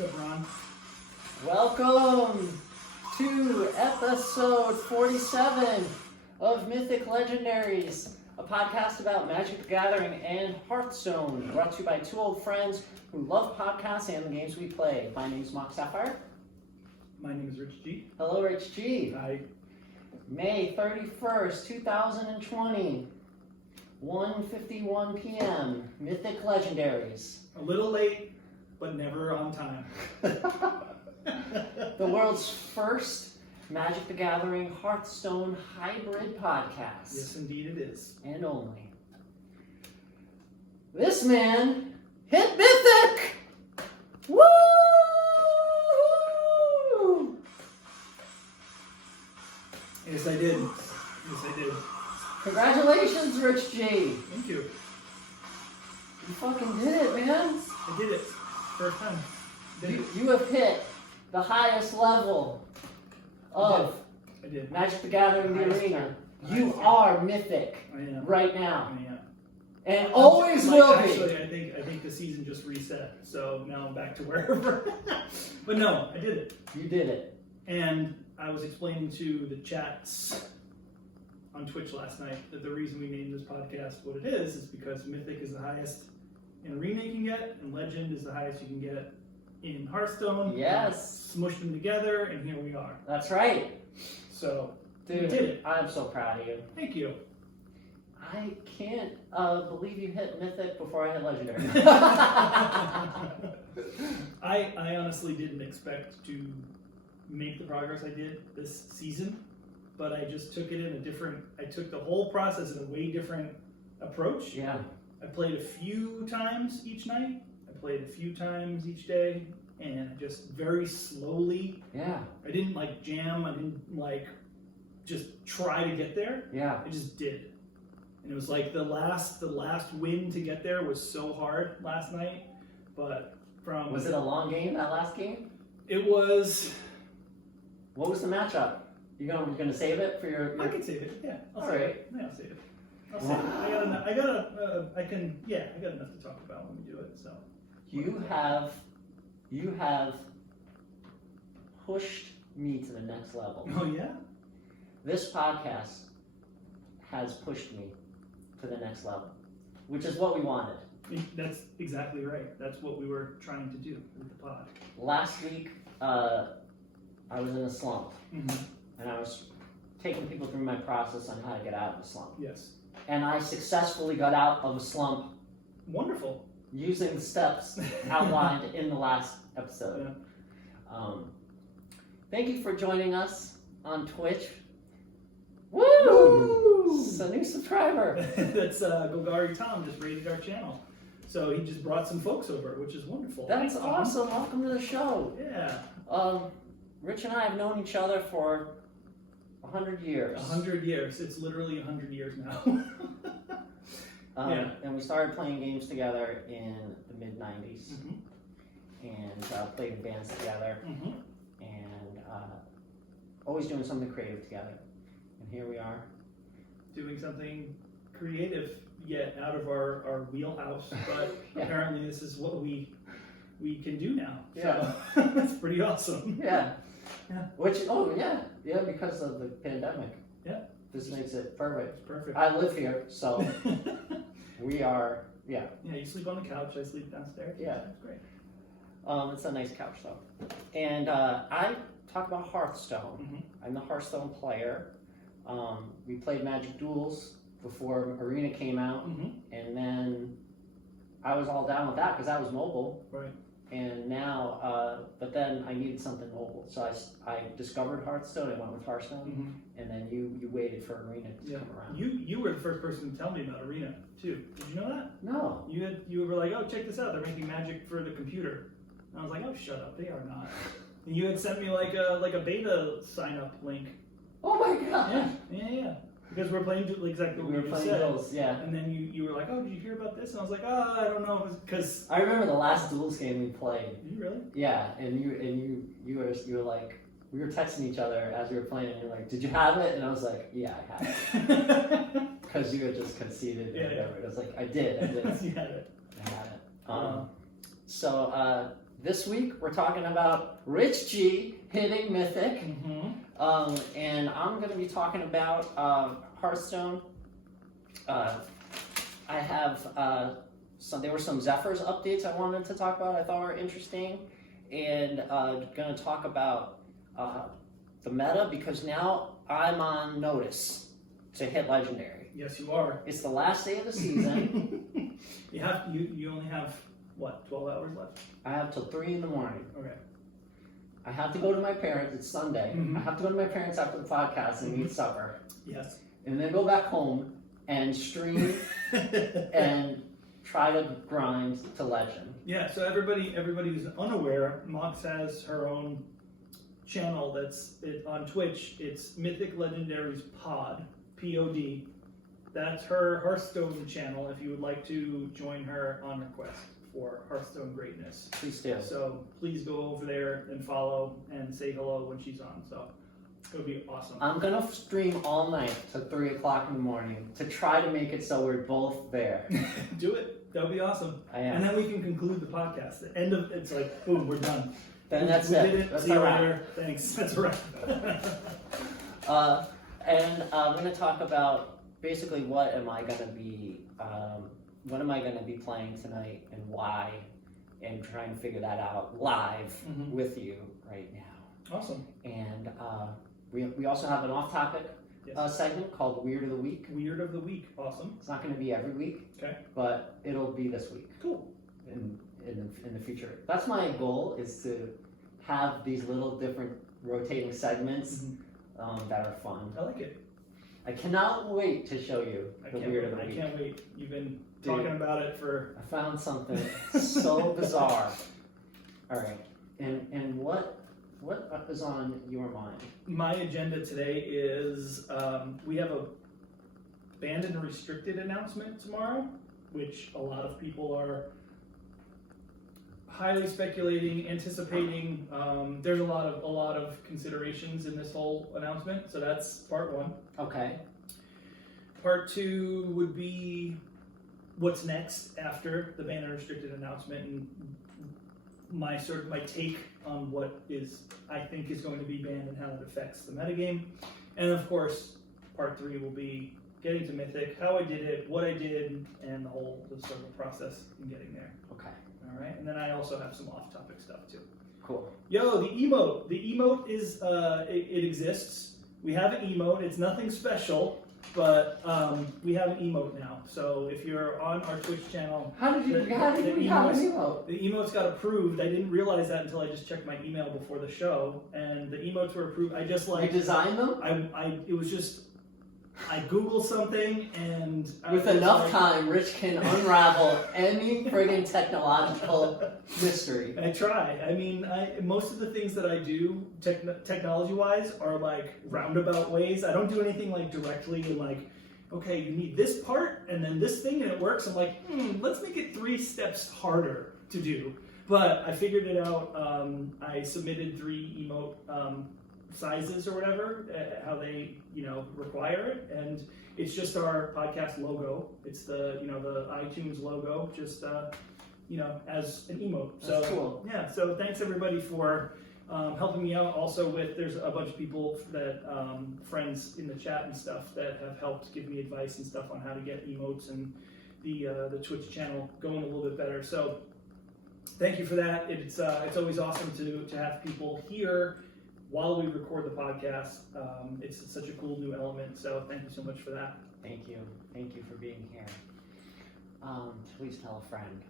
What's up, Ron? Welcome to episode 47 of Mythic Legendaries, a podcast about Magic the Gathering and Hearthstone, brought to you by two old friends who love podcasts and the games we play. My name is Mark Sapphire. My name is RICHG. Hello, RICHG. Hi. May 31st, 2020, 1:51 p.m., Mythic Legendaries. A little late, but never on time. The world's first Magic the Gathering Hearthstone hybrid podcast. Yes, indeed it is. And only. This man hit Mythic! Woo! Yes, I did. Yes, I did. Congratulations, Rich G. Thank you. You fucking did it, man. I did it. First time. You have hit the highest level of I did. Magic the Gathering the Highest Arena. tier. You Highest are Mythic I am. right now. I am. And always will be. Actually, I think the season just reset, so now I'm back to wherever. But no, I did it. You did it. And I was explaining to the chats on Twitch last night that the reason we named this podcast what it is because Mythic is the highest in Arena you can get, and Legend is the highest you can get in Hearthstone. Yes. Smushed them together, and here we are. That's right. So, Dude, you did it. I'm so proud of you. Thank you. I can't believe you hit Mythic before I hit Legendary. I honestly didn't expect to make the progress I did this season, but I just took it in a different, I took the whole process in a way different approach. Yeah. I played a few times each night. I played a few times each day, and just very slowly. Yeah. I didn't like jam. I didn't like just try to get there. Yeah. I just did. And it was like the last win to get there was so hard last night. But from Was it a long game, that last game? It was. What was the matchup? You gonna save it for your I can save it. Yeah, I'll All save right. it. Yeah, I'll save it. I'll save it. I got enough. I got enough to talk about when we do it. So. You have pushed me to the next level. Oh yeah. This podcast has pushed me to the next level, which is what we wanted. That's exactly right. That's what we were trying to do with the pod. Last week, I was in a slump, Mm-hmm. and I was taking people through my process on how to get out of the slump. Yes. And I successfully got out of a slump Wonderful. using the steps outlined in the last episode. Yeah. Thank you for joining us on Twitch. Woo! It's a new subscriber. That's Golgari Tom just rated our channel. So he just brought some folks over, which is wonderful. That's Thanks, Tom. awesome. Welcome to the show. Yeah. Rich and I have known each other for 100 years. 100 years. It's literally 100 years now. Yeah. And we started playing games together in the mid-90s. Mm-hmm. And played in bands together. Mm-hmm. And always doing something creative together. And here we are. Doing something creative yet out of our wheelhouse, but Yeah. apparently this is what we can do now. Yeah. So that's pretty awesome. Yeah. Yeah. Yeah, because of the pandemic. Yeah. This makes it perfect. It's perfect. I live here, so we are, yeah. Yeah, you sleep on the couch, I sleep downstairs. Yeah. That's great. It's a nice couch though. And I talk about Hearthstone. Mm-hmm. I'm the Hearthstone player. We played Magic Duels before Arena came out, Mm-hmm. and then I was all down with that because that was mobile. Right. And now, but then I needed something mobile, so I discovered Hearthstone. I went with Hearthstone, Mm-hmm. and then you waited for Arena to come around. You were the first person to tell me about Arena too. Did you know that? No. You were like, oh, check this out. They're making Magic for the computer. And I was like, oh, shut up. They are not. And you had sent me like a beta sign up link. Oh my god. Yeah. Because we're playing exactly what We were you playing said. Duels, yeah. And then you were like, oh, did you hear about this? And I was like, oh, I don't know, because. I remember the last Duels game we played. Did you really? Yeah, and you were like, we were texting each other as we were playing, and you're like, did you have it? And I was like, yeah, I had it. Because you had just conceded or whatever. It was like, I did. You had it. I had it. So This week we're talking about RICHG hitting Mythic, and I'm going to be talking about Hearthstone. I have there were some Zephyrs updates I wanted to talk about. I thought were interesting, and going to talk about the meta because now I'm on notice to hit Legendary. Yes, you are. It's the last day of the season. You only have what, 12 hours left? I have till 3 in the morning. Okay. I have to go to my parents. It's Sunday. I have to go to my parents after the podcast and eat supper. Yes. And then go back home and stream and try to grind to Legend. Yeah, so everybody who's unaware, Mox has her own channel that's on Twitch. It's Mythic Legendaries Pod, P-O-D. That's her Hearthstone channel if you would like to join her on her quest for Hearthstone greatness. Please do. So please go over there and follow and say hello when she's on. So it would be awesome. I'm going to stream all night to 3 o'clock in the morning to try to make it so we're both there. Do it. That would be awesome. I am. And then we can conclude the podcast. The end of it's like, boom, we're done. Then that's we it. Did it. That's See you a wrap. later. Thanks. That's a wrap. And I'm going to talk about basically what am I going to be playing tonight and why, and trying to figure that out live with you right now. Awesome. And we also have an off-topic segment called Weird of the Week. Weird of the Week. Awesome. It's not going to be every week, Okay. but it'll be this week. Cool. In the future. That's my goal, is to have these little different rotating segments that are fun. I like it. I cannot wait to show you the Weird of the Week. I can't wait. You've been talking about it for... I found something so bizarre. All right. And what is on your mind? My agenda today is we have a banned and restricted announcement tomorrow, which a lot of people are highly speculating, anticipating. There's a lot of considerations in this whole announcement, so that's part one. Okay. Part two would be what's next after the banned and restricted announcement, and my take on what I think is going to be banned and how it affects the metagame. And of course, part three will be getting to Mythic, how I did it, what I did, and the sort of process in getting there. Okay. All right, and then I also have some off-topic stuff too. Cool. Yo, the emote. The emote is it exists. We have an emote. It's nothing special, but we have an emote now. So if you're on our Twitch channel, How did we have an emote? the emotes got approved. I didn't realize that until I just checked my email before the show, and the emotes were approved. I just You designed them? it was just. I Googled something and... With enough time, Rich can unravel any friggin' technological mystery. I try. I mean, most of the things that I do, technology-wise, are like roundabout ways. I don't do anything like directly and like, okay, you need this part and then this thing and it works. I'm like, let's make it 3 steps harder to do. But I figured it out. I submitted 3 emote sizes or whatever, how they require it, and it's just our podcast logo. It's the the iTunes logo, just as an emote. So That's cool. Yeah, so thanks everybody for helping me out. Also there's a bunch of people that friends in the chat and stuff that have helped give me advice and stuff on how to get emotes and the Twitch channel going a little bit better. So thank you for that. It's always awesome to have people here while we record the podcast. It's such a cool new element, so thank you so much for that. Thank you. Thank you for being here. Please tell a friend.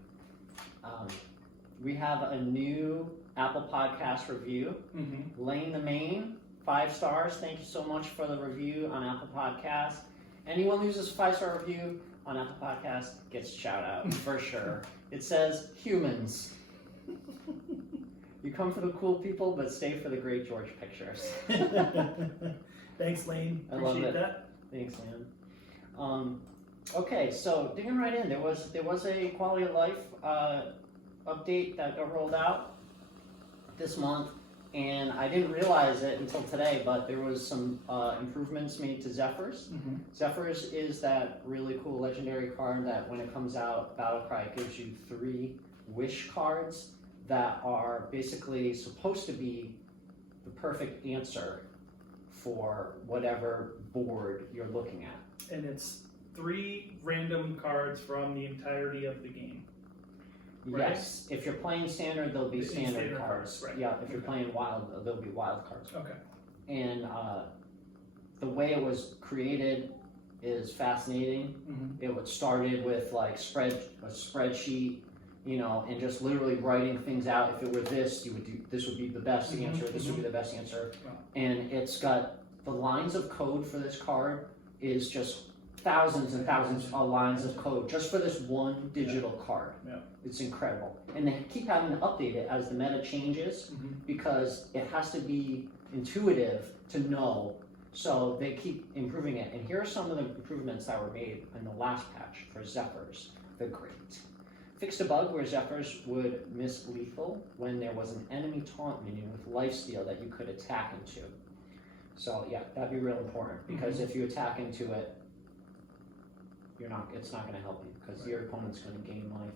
We have a new Apple Podcast review. Lane the Main, 5 stars. Thank you so much for the review on Apple Podcast. Anyone who uses a 5-star review on Apple Podcast gets a shout out for sure. It says humans. You come for the cool people, but stay for the great George pictures. Thanks, Lane. I love Appreciate it. that. Thanks, man. Okay, so digging right in, there was a quality of life update that got rolled out this month, and I didn't realize it until today, but there was some improvements made to Zephyrs. Zephyrs is that really cool legendary card that when it comes out, Battlecry gives you 3 wish cards that are basically supposed to be the perfect answer for whatever board you're looking at. And it's 3 random cards from the entirety of the game. Right? Yes, if you're playing standard, there'll be standard cards. Right. Yeah, if you're playing wild, there'll be wild cards. Okay. And the way it was created is fascinating. It started with like a spreadsheet, you know, and just literally writing things out. If it were this, you would do this would be the best answer. This would be the best answer. Wow. And it's got the lines of code for this card is just thousands and thousands of lines of code just for this one digital card. Yeah. It's incredible. And they keep having to update it as the meta changes because it has to be intuitive to know. So they keep improving it. And here are some of the improvements that were made in the last patch for Zephyrs. They're great. Fixed a bug where Zephyrs would miss lethal when there was an enemy taunt minion with lifesteal that you could attack into. So yeah, that'd be real important because if you attack into it, it's not going to help you because your opponent's going to gain life.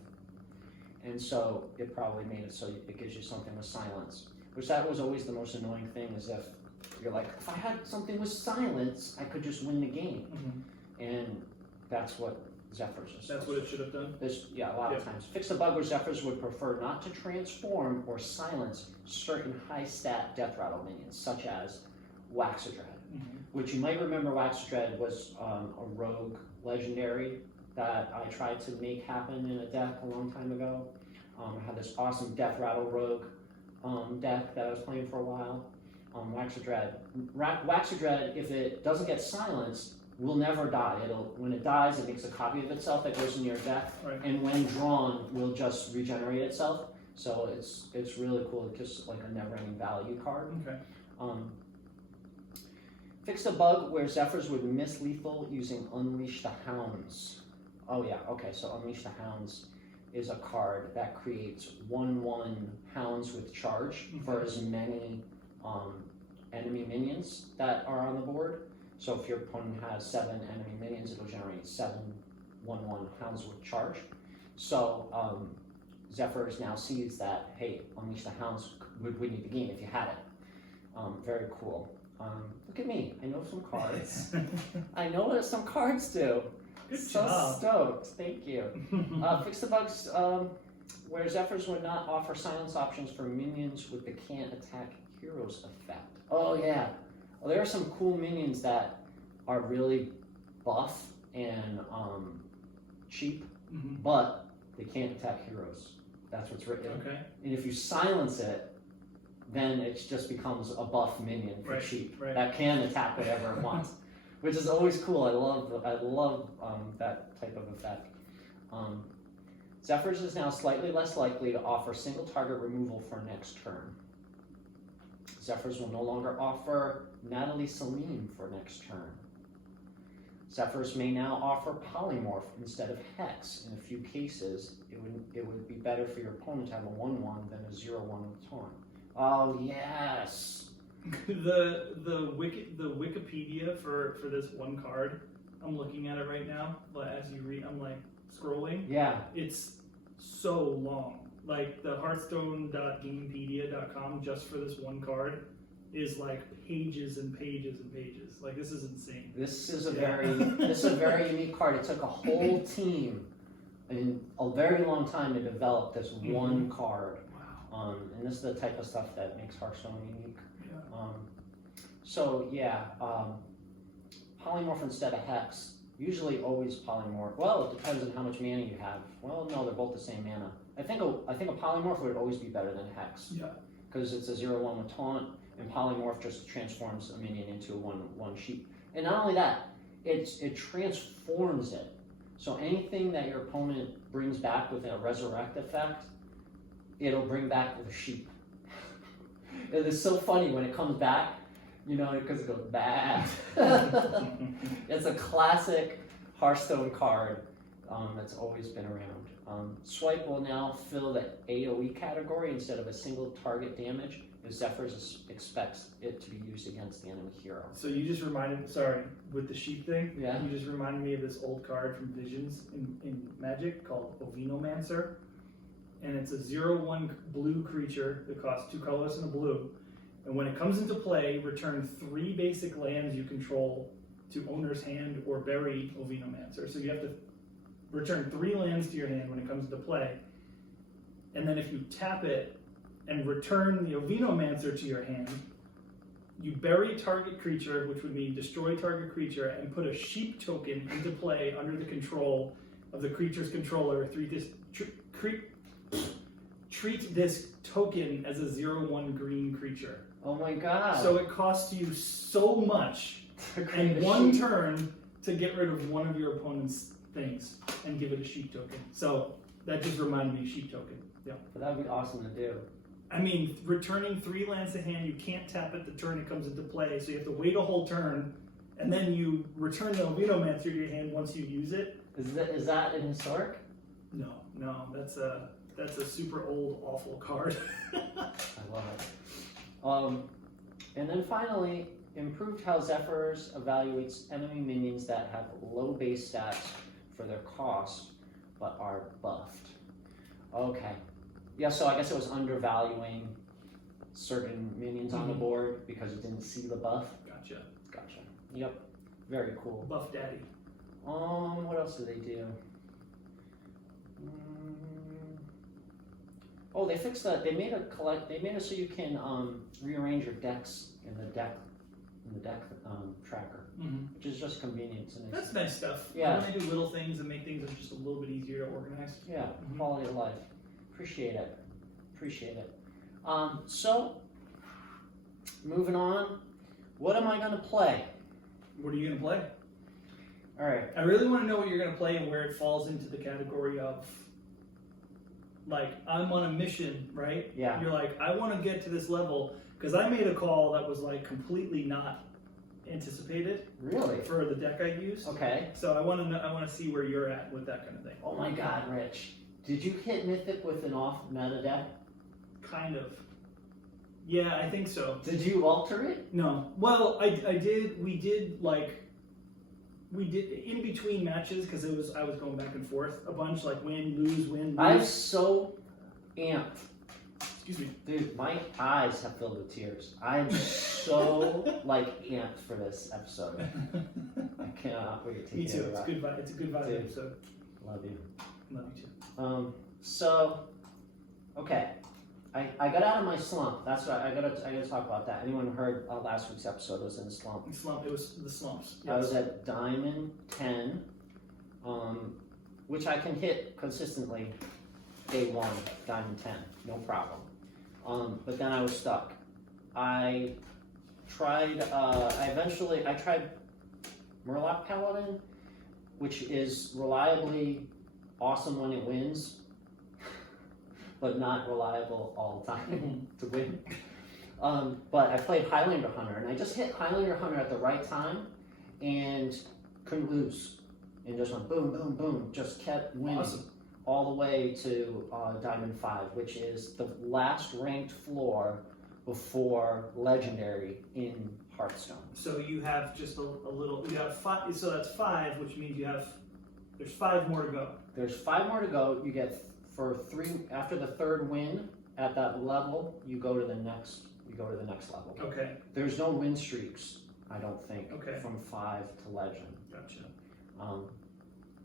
And so it probably made it so it gives you something with silence, which that was always the most annoying thing, is if you're like, if I had something with silence, I could just win the game. And that's what Zephyrs is. That's what it should have done. A lot of times. Fix the bug where Zephyrs would prefer not to transform or silence certain high stat death rattle minions, such as Waxadread, which you might remember Waxadread was a rogue legendary that I tried to make happen in a deck a long time ago. I had this awesome death rattle rogue deck that I was playing for a while. Waxadread, if it doesn't get silenced, will never die. When it dies, it makes a copy of itself that goes in your deck, and when drawn, will just regenerate itself. So it's really cool. It's just like a never-ending value card. Fix the bug where Zephyrs would miss lethal using Unleash the Hounds. Oh yeah, okay, so Unleash the Hounds is a card that creates 1/1 Hounds with charge for as many enemy minions that are on the board. So if your opponent has 7 enemy minions, it'll generate 7 1/1 Hounds with charge. So Zephyrs now sees that, hey, Unleash the Hounds would win you the game if you had it. Very cool. Look at me, I know some cards. I know what some cards do. Good job. Stoked, thank you. Fix the bugs where Zephyrs would not offer silence options for minions with the can't attack heroes effect. Oh yeah, well, there are some cool minions that are really buff and cheap, but they can't attack heroes. That's what's written. And if you silence it, then it just becomes a buff minion for cheap that can attack whatever it wants, which is always cool. I love that type of effect. Zephyrs is now slightly less likely to offer single target removal for next turn. Zephyrs will no longer offer Natalie Salim for next turn. Zephyrs may now offer Polymorph instead of Hex. In a few cases, it would be better for your opponent to have a 1/1 than a 0/1 with Taunt. Oh yes. The Wikipedia for this one card, I'm looking at it right now, but as you read, I'm like scrolling. Yeah. It's so long. Like the Hearthstone.gamepedia.com just for this one card is like pages and pages and pages. Like this is insane. This is a very unique card. It took a whole team in a very long time to develop this one card. And this is the type of stuff that makes Hearthstone unique. Polymorph instead of Hex. Usually always Polymorph. Well, it depends on how much mana you have. Well, no, they're both the same mana. I think a Polymorph would always be better than Hex. Yeah. Because it's a 0/1 with Taunt, and Polymorph just transforms a minion into a 1/1 sheep. And not only that, it transforms it. So anything that your opponent brings back with a Resurrect effect, it'll bring back the sheep. It is so funny when it comes back, you know, because it goes bad. It's a classic Hearthstone card that's always been around. Swipe will now fill the AoE category instead of a single target damage, if Zephyrs expects it to be used against the enemy hero. So you just reminded, with the sheep thing, Yeah. you just reminded me of this old card from Visions in Magic called Ovinomancer. and it's a 0/1 blue creature that costs 2 colors and a blue. And when it comes into play, return 3 basic lands you control to owner's hand or bury Ovinomancer. So you have to return 3 lands to your hand when it comes into play. And then if you tap it and return the Ovinomancer to your hand, you bury target creature, which would mean destroy target creature, and put a sheep token into play under the control of the creature's controller. Treat this token as a 0/1 green creature. Oh my god. So it costs you so much in one turn to get rid of one of your opponent's things and give it a sheep token. So that just reminded me of sheep token. Yeah. But that would be awesome to do. I mean, returning 3 lands to hand, you can't tap it the turn it comes into play, so you have to wait a whole turn, and then you return the Ovinomancer to your hand once you use it. Is that in Historic? No, that's a super old, awful card. I love it. And then finally, improved how Zephyrs evaluates enemy minions that have low base stats for their cost, but are buffed. Okay. Yeah, so I guess it was undervaluing certain minions on the board because it didn't see the buff. Gotcha. Yep. Very cool. Buff Daddy. What else do they do? Oh, they fixed that. They made it so you can rearrange your decks in the deck tracker, which is just convenient. That's nice stuff. Yeah. When they do little things and make things just a little bit easier to organize. Yeah, quality of life. Appreciate it. So moving on. What am I gonna play? What are you gonna play? All right. I really want to know what you're gonna play and where it falls into the category of, like, I'm on a mission, right? Yeah. You're like, I want to get to this level because I made a call that was like completely not anticipated. Really? For the deck I used. Okay. So I want to know. I want to see where you're at with that kind of thing. Oh my God, Rich. Did you hit Mythic with an off-meta deck? Kind of. Yeah, I think so. Did you alter it? No. Well, I did. We did in between matches because I was going back and forth a bunch, like win, lose, win, lose. I'm so amped. Excuse me. Dude, my eyes have filled with tears. I'm so amped for this episode. I cannot wait to Me hear too. about It's a good vibe Dude. episode. Love you. Love you too. So, okay. I got out of my slump. That's right. I gotta talk about that. Anyone heard last week's episode was in the slump? It was the slumps. I was at Diamond 10, which I can hit consistently day 1, Diamond 10, no problem. But then I was stuck. I tried Murloc Paladin, which is reliably awesome when it wins, but not reliable all the time to win. But I played Highlander Hunter, and I just hit Highlander Hunter at the right time and couldn't lose. And just went boom, boom, boom, just kept winning. Awesome. All the way to Diamond 5, which is the last ranked floor before Legendary in Hearthstone. So you have just a little, you have 5, so that's 5, which means there's 5 more to go. There's 5 more to go. You get after the 3rd win at that level, you go to the next level. Okay. There's no win streaks, I don't think, Okay. from 5 to Legend. Gotcha.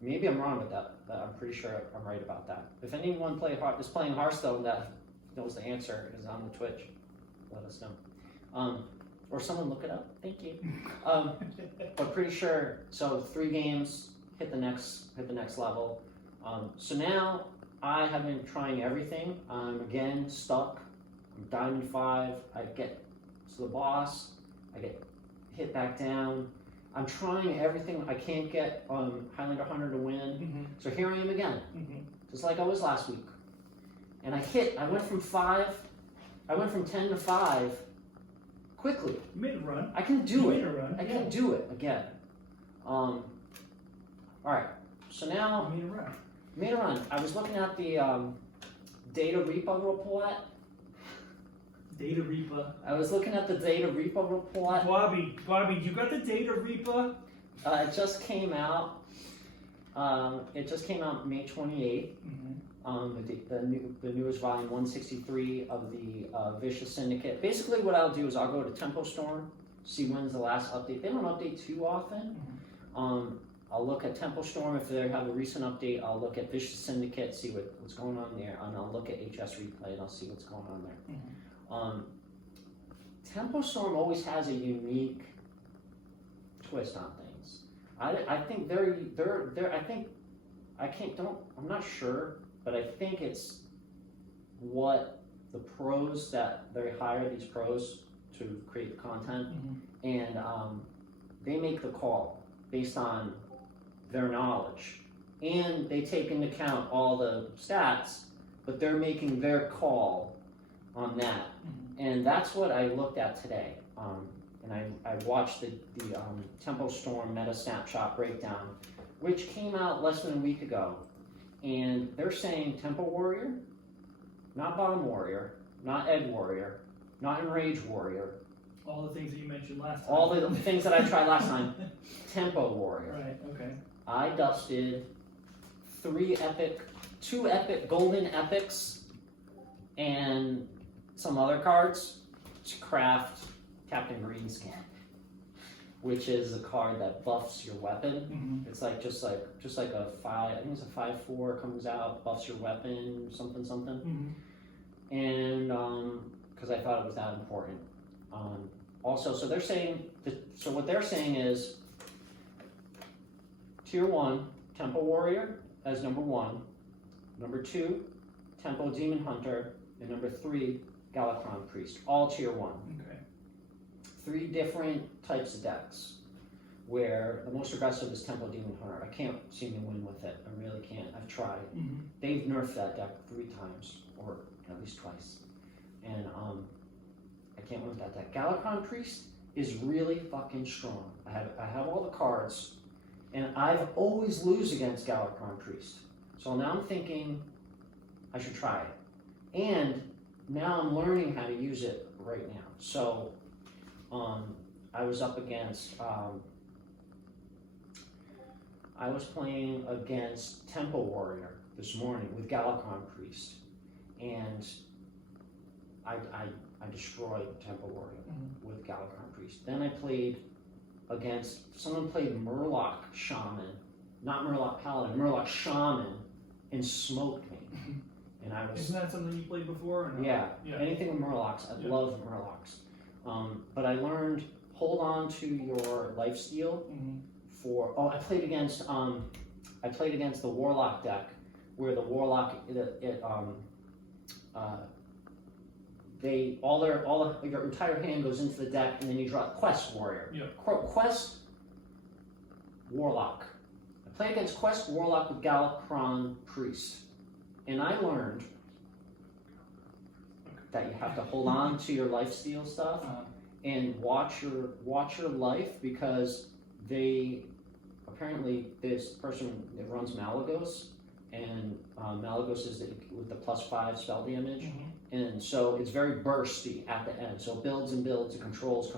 Maybe I'm wrong with that, but I'm pretty sure I'm right about that. If anyone is playing Hearthstone that knows the answer is on the Twitch, let us know. Or someone look it up. Thank you. But pretty sure. So 3 games, hit the next level. So now I have been trying everything. I'm again stuck. I'm Diamond 5. I get to the boss. I get hit back down. I'm trying everything. I can't get Highlander Hunter to win. So here I am again, just like I was last week. And I went from 10 to 5 quickly. You made a run. I can do it. I Yeah. can do it again. All right. So now You made a run. I was looking at the Data Repo report. Data Reaper. I was looking at the Data Repo report. Bobby, you got the Data Reaper? It just came out. May 28th. the newest volume 163 of the Vicious Syndicate. Basically, what I'll do is I'll go to Tempo Storm, see when's the last update. They don't update too often. I'll look at Tempo Storm. If they have a recent update, I'll look at Vicious Syndicate, see what's going on there, and I'll look at HS Replay and I'll see what's going on there. Tempo Storm always has a unique twist on things. I think I'm not sure, but I think it's what the pros that they hire these pros to create the content, and they make the call based on their knowledge, and they take into account all the stats, but they're making their call on that, and that's what I looked at today. And I watched the Tempo Storm Meta Snapshot Breakdown, which came out less than a week ago, and they're saying Tempo Warrior, not Bomb Warrior, not Egg Warrior, not Enrage Warrior. All the things that you mentioned last time. All the things that I tried last time. Tempo Warrior. Right, okay. I dusted 2 epic golden epics and some other cards to craft Captain Greenskin, which is a card that buffs your weapon. It's like just like a 5, I think it's a 5/4 comes out, buffs your weapon, something. And because I thought it was that important. Also, so they're saying so what they're saying is Tier 1 Tempo Warrior as number 1, number 2 Tempo Demon Hunter, and number 3 Galakron Priest, all Tier 1. Okay. 3 different types of decks, where the most aggressive is Tempo Demon Hunter. I can't seem to win with it. I really can't. I've tried. They've nerfed that deck 3 times, or at least twice, and I can't win with that deck. Galakron Priest is really fucking strong. I have all the cards, and I've always lose against Galakron Priest. So now I'm thinking I should try it, and now I'm learning how to use it right now. So I was up against I was playing against Tempo Warrior this morning with Galakron Priest, and I destroyed Tempo Warrior with Galakron Priest. Then I played against, someone played Murloc Shaman, not Murloc Paladin, Murloc Shaman, and smoked me. And I was... Isn't that something you played before? Or no? Yeah, anything with Murlocs, I love Murlocs. But I learned, hold on to your lifesteal for, I played against the Warlock deck, where the Warlock, your entire hand goes into the deck, and then you draw Quest Warrior. Quest Warlock. I played against Quest Warlock with Galakron Priest, and I learned that you have to hold on to your lifesteal stuff and watch your life, because they apparently, this person that runs Malagos, and Malagos is with the +5 spell damage, and so it's very bursty at the end. So it builds and builds, it controls,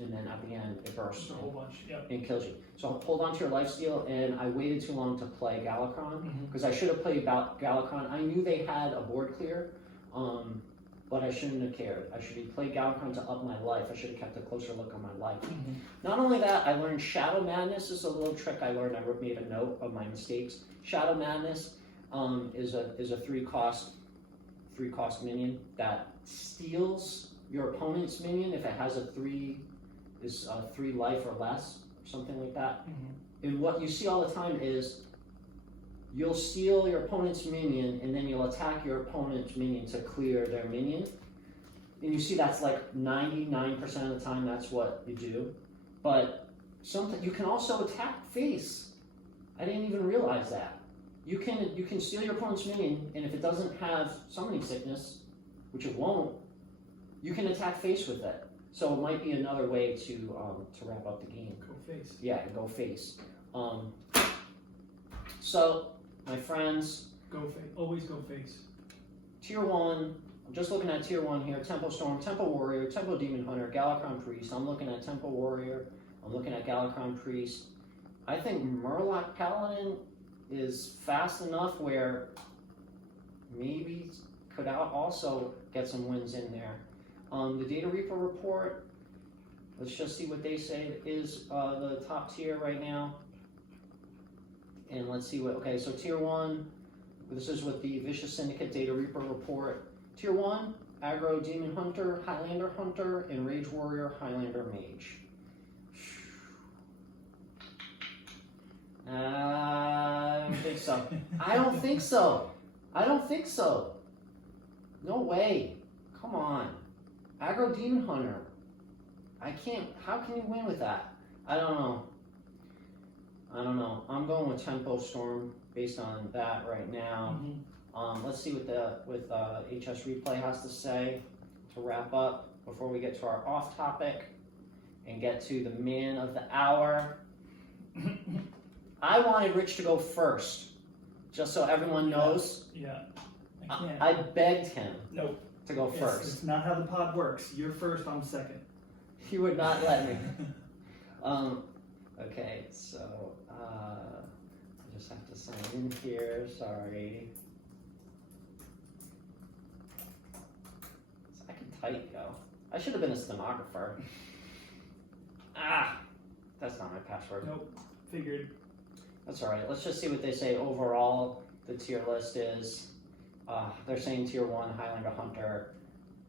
and then at the end it bursts a whole bunch, and kills you. So hold on to your lifesteal, and I waited too long to play Galakron, because I should have played Galakron. I knew they had a board clear, but I shouldn't have cared. I should have played Galakron to up my life. I should have kept a closer look on my life. Not only that, I learned Shadow Madness is a little trick I learned. I made a note of my mistakes. Shadow Madness is a 3-cost minion that steals your opponent's minion if it has a 3 life or less, something like that. And what you see all the time is you'll steal your opponent's minion, and then you'll attack your opponent's minion to clear their minion. And you see that's like 99% of the time that's what you do. But you can also attack face. I didn't even realize that. You can steal your opponent's minion, and if it doesn't have summoning sickness, which it won't, you can attack face with it. So it might be another way to wrap up the game. Go face. Yeah, go face. So, my friends, go face. Always go face. Tier 1. I'm just looking at Tier 1 here. Tempo Storm, Tempo Warrior, Tempo Demon Hunter, Galakron Priest. I'm looking at Tempo Warrior. I'm looking at Galakron Priest. I think Murloc Paladin is fast enough where maybe could also get some wins in there. The Data Reaper report, let's just see what they say is the top tier right now. And let's see what, okay, so tier 1, this is what the Vicious Syndicate Data Reaper report. Tier 1, Aggro Demon Hunter, Highlander Hunter, and Rage Warrior Highlander Mage. I don't think so. I don't think so. I don't think so. No way. Come on. Aggro Demon Hunter. I can't. How can you win with that? I don't know. I don't know. I'm going with Tempo Storm based on that right now. Let's see what HS Replay has to say to wrap up before we get to our off topic and get to the man of the hour. I wanted Rich to go first, just so everyone knows. Yeah. I can't. I begged him Nope. to go first. It's not how the pod works. You're first, I'm second. He would not let me. Okay, so I just have to sign in here. Sorry. I can type, yo. I should have been a stenographer. That's not my password. Nope. Figured. That's all right. Let's just see what they say overall. The tier list is. They're saying tier 1 Highlander Hunter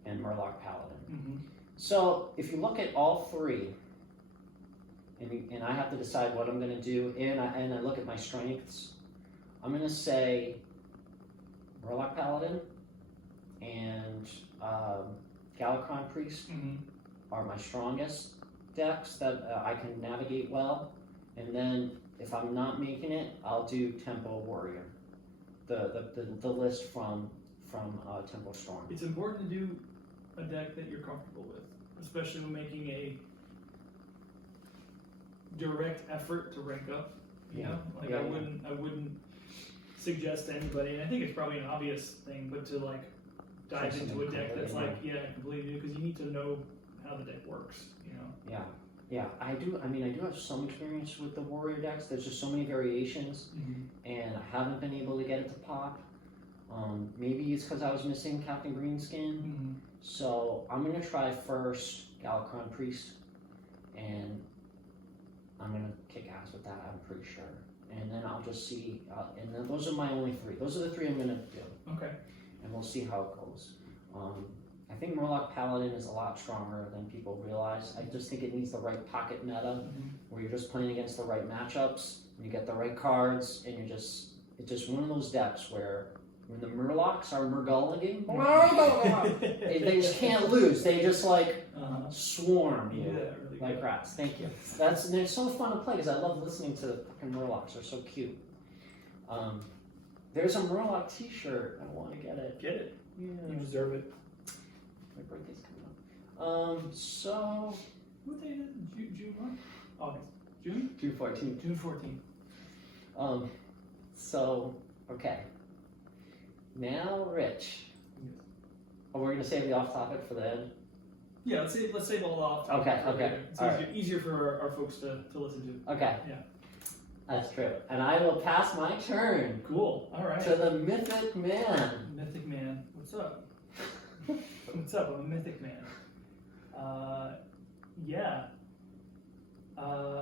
and Murloc Paladin. So if you look at all three, and I have to decide what I'm going to do, and I look at my strengths, I'm going to say Murloc Paladin and Galakron Priest are my strongest decks that I can navigate well, and then if I'm not making it, I'll do Tempo Warrior, the list from Tempo Storm. It's important to do a deck that you're comfortable with, especially when making a direct effort to rank up. You know, like I wouldn't suggest to anybody, and I think it's probably an obvious thing, but to like dive into a deck that's like completely new, because you need to know how the deck works. You know. Yeah, I do. I mean, I do have some experience with the Warrior decks. There's just so many variations, and I haven't been able to get it to pop. Maybe it's because I was missing Captain Greenskin. So I'm gonna try first Galakron Priest, and I'm gonna kick ass with that. I'm pretty sure, and then I'll just see. And then those are my only three. Those are the three I'm gonna do. Okay. And we'll see how it goes. I think Murloc Paladin is a lot stronger than people realize. I just think it needs the right pocket meta, where you're just playing against the right matchups, and you get the right cards, and it's just one of those decks where when the Murlocs are Murgulligan, they just can't lose. They just like swarm you really like rats. Thank you. They're so fun to play because I love listening to the fucking Murlocs. They're so cute. There's a Murloc T-shirt. I want to get it. Get it. Yeah. You deserve it. My birthday's coming up. So. What day is it? June what? August. June? June 14th. June 14th. So, okay. Now, Rich. Oh, we're gonna save the off topic for the end? Yeah, let's save all off. Okay. It's easier for our folks to listen to. Okay. Yeah. That's true. And I will pass my turn. Cool. All right. To the Mythic Man. Mythic Man. What's up? What's up? I'm a Mythic Man.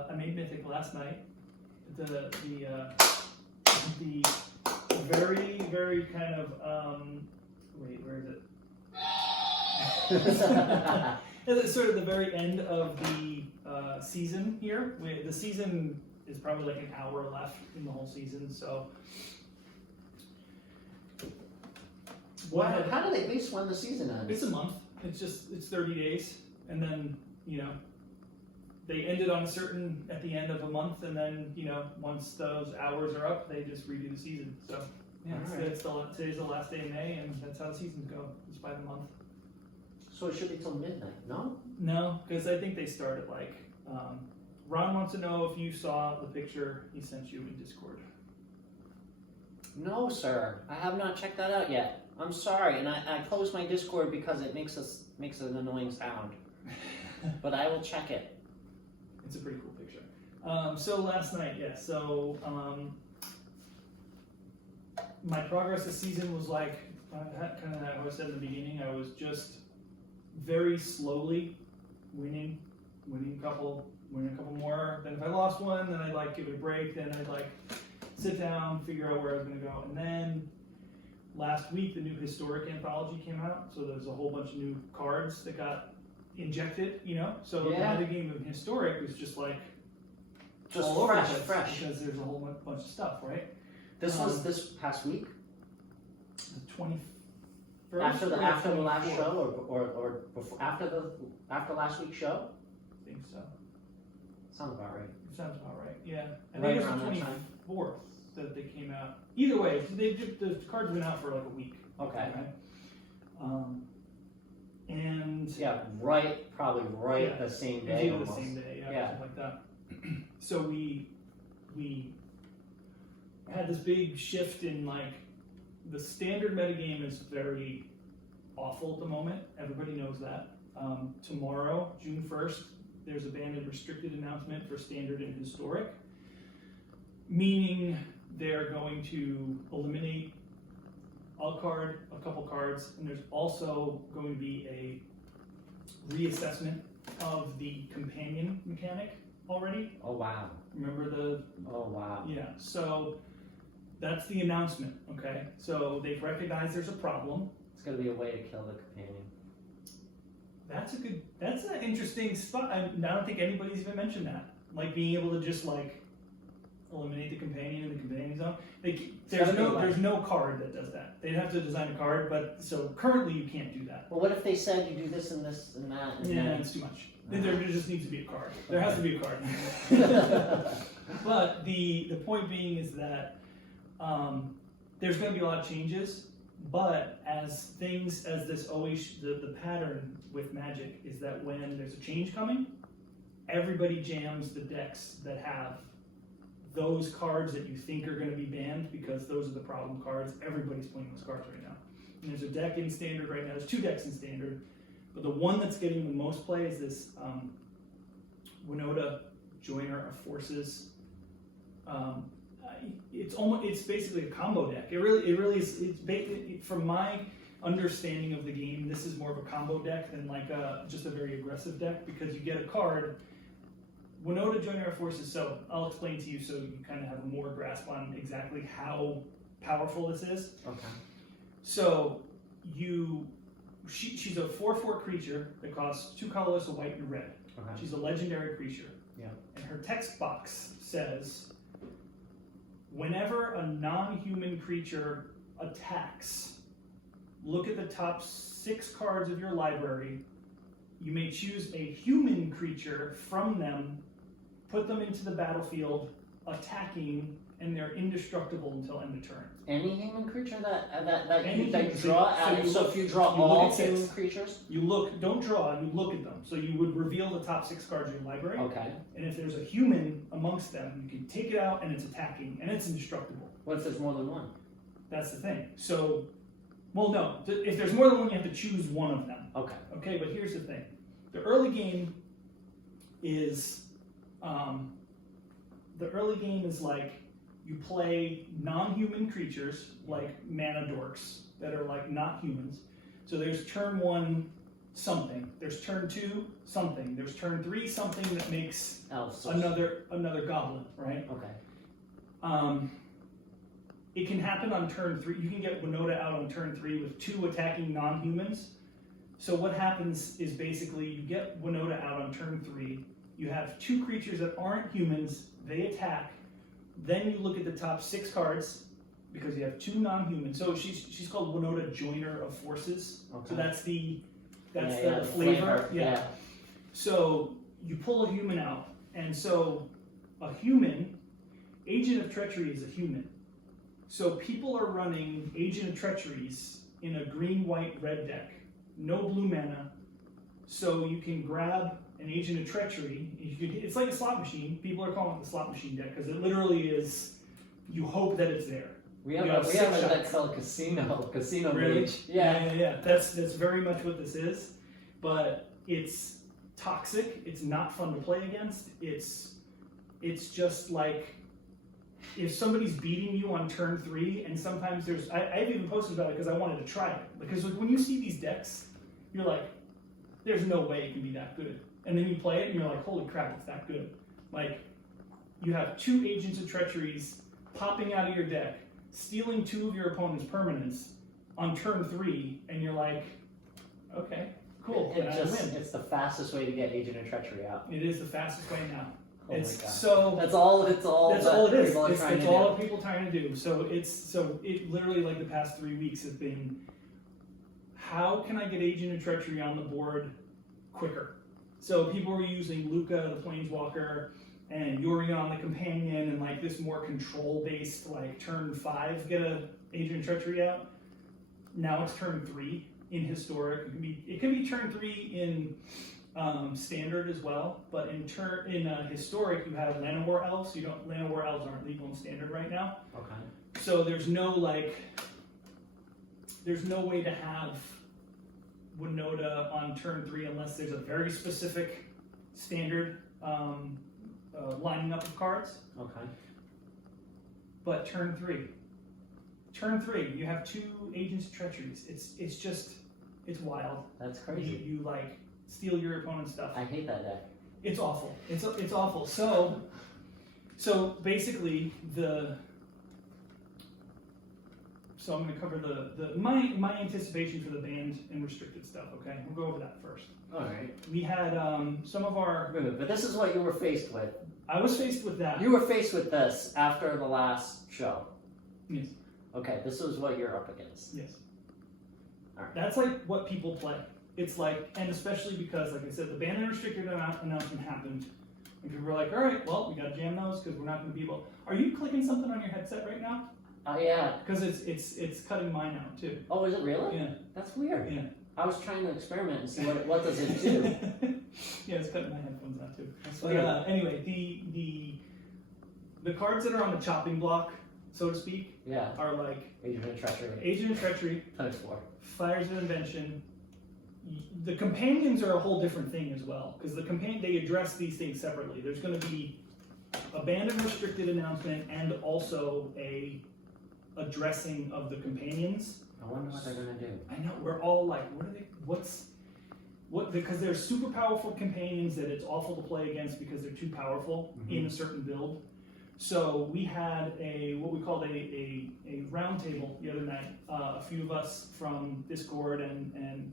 I made Mythic last night. The very, very kind of wait, where is it? It's sort of the very end of the season here. The season is probably like an hour left in the whole season, so. How do they base when the season ends? It's a month. It's 30 days, and then they ended on at the end of a month, and then once those hours are up, they just redo the season. So today's the last day of May, and that's how the seasons go. It's by the month. So it should be till midnight, no? No, because I think they start at like. Ron wants to know if you saw the picture he sent you in Discord. No, sir. I have not checked that out yet. I'm sorry, and I closed my Discord because it makes an annoying sound. But I will check it. It's a pretty cool picture. So last night, so my progress this season was like kind of how I said in the beginning, I was just very slowly winning a couple more. Then if I lost one, then I'd like give it a break. Then I'd like sit down, figure out where I was going to go. And then last week, the new historic anthology came out. So there's a whole bunch of new cards that got injected, you know? So the metagame of historic was just like just all over fresh. Because there's a whole bunch of stuff, right? This was this past week? The 21st? After the last show or before, after last week's show? I think so. Sounds about right. It sounds about right, yeah. I Right think it around that was the time. 24th that they came out. Either way, the cards went out for like a week. Okay. And yeah, probably the same day. Either the same day, something like that. So we had this big shift in like the standard metagame is very awful at the moment. Everybody knows that. Tomorrow, June 1st, there's a banned and restricted announcement for standard and historic, meaning they're going to eliminate a couple cards, and there's also going to be a reassessment of the companion mechanic already. Oh wow. Remember the... Oh wow. Yeah, so that's the announcement, okay? So they've recognized there's a problem. It's going to be a way to kill the companion. That's an interesting spot. I don't think anybody's even mentioned that. Like being able to just like eliminate the companion in the companion zone. There's no card that does that. They'd have to design a card, but so currently you can't do that. Well, what if they said you do this and this and that? And then... it's too much. There just needs to be a card. There has to be a card. But the point being is that there's going to be a lot of changes. But the pattern with Magic is that when there's a change coming, everybody jams the decks that have those cards that you think are going to be banned because those are the problem cards. Everybody's playing those cards right now. And there's a deck in standard right now. There's 2 decks in standard, but the one that's getting the most play is this Winota Joiner of Forces. It's basically a combo deck. It really is. From my understanding of the game, this is more of a combo deck than like just a very aggressive deck because you get a card. Winota Joiner of Forces. So I'll explain to you so you kind of have a more grasp on exactly how powerful this is. Okay. So she's a 4/4 creature that costs 2 colorless, a white, and a red. Okay. She's a legendary creature. Yeah. And her text box says, whenever a non-human creature attacks, look at the top 6 cards of your library. You may choose a human creature from them, put them into the battlefield, attacking, and they're indestructible until end of turn. Any human creature that Any you human draw creature. out. So if you draw you look all at 6. human creatures. Don't draw, you look at them. So you would reveal the top 6 cards of your library. Okay. And if there's a human amongst them, you can take it out and it's attacking, and it's indestructible. What if there's more than one? That's the thing. So, well, no. If there's more than one, you have to choose one of them. Okay. Okay, but here's the thing. The early game is like you play non-human creatures like mana dorks that are like not humans. So there's turn 1 something. There's turn 2 something. There's turn 3 something that makes another goblin, right? Okay. It can happen on turn 3. You can get Winota out on turn 3 with 2 attacking non-humans. So what happens is basically you get Winota out on turn 3. You have 2 creatures that aren't humans. They attack. Then you look at the top 6 cards because you have 2 non-humans. So she's called Winota Joiner of Forces. Okay. So that's the the flavor. Yeah. So you pull a human out, and so a human, Agent of Treachery is a human. So people are running Agent of Treacheries in a green, white, red deck. No blue mana. So you can grab an Agent of Treachery. It's like a slot machine. People are calling it the slot machine deck because it literally is, you hope that it's there. We have a deck called Casino Really? Mage. Yeah. That's very much what this is. But it's toxic. It's not fun to play against. It's just like if somebody's beating you on turn 3, and sometimes I've even posted about it because I wanted to try it. Because when you see these decks, you're like, there's no way it can be that good. And then you play it and you're like, holy crap, it's that good. Like, you have 2 Agents of Treacheries popping out of your deck, stealing 2 of your opponent's permanents on turn 3, and you're like, okay, cool. It's the fastest way to get Agent of Treachery out. It is the fastest way now. Oh It's my God. so That's all it is. That's all it is. People are It's trying to all do. people trying to do. So it literally, like, the past 3 weeks has been, how can I get Agent of Treachery on the board quicker? So people were using Luca, the Planeswalker, and Yorion, the Companion, and like this more control-based, like turn 5 get a Agent of Treachery out. Now it's turn 3 in Historic. It can be turn 3 in Standard as well, but in Historic you have Llanowar Elves. Llanowar Elves aren't legal in Standard right now. Okay. So there's no way to have Winota on turn 3 unless there's a very specific Standard lining up of cards. Okay. But turn 3, you have 2 Agents of Treacheries. It's wild. That's crazy. You like steal your opponent's stuff. I hate that deck. It's awful. It's awful. So basically So I'm going to cover my anticipation for the banned and restricted stuff. Okay, we'll go over that first. All right. We had some of our. But this is what you were faced with. I was faced with that. You were faced with this after the last show. Yes. Okay, this is what you're up against. Yes. All right. That's like what people play. It's like, and especially because, like I said, the banned and restricted announcement happened, and people were like, "All right, well, we got to jam those because we're not going to be able." Are you clicking something on your headset right now? Oh yeah. Because it's cutting mine out too. Oh, is it really? Yeah. That's weird. Yeah. I was trying to experiment and see what does it do. Yeah, it's cutting my headphones out too. That's But weird. anyway, the cards that are on the chopping block, so to speak, Yeah. are like Agent of Treachery. Agent of Treachery, Times 4. Fires of Invention. The companions are a whole different thing as well, because they address these things separately. There's going to be a banned and restricted announcement and also a addressing of the companions. I wonder what they're gonna do. I know, we're all like, because they're super powerful companions that it's awful to play against because they're too powerful in a certain build. So we had what we called a round table the other night. A few of us from Discord and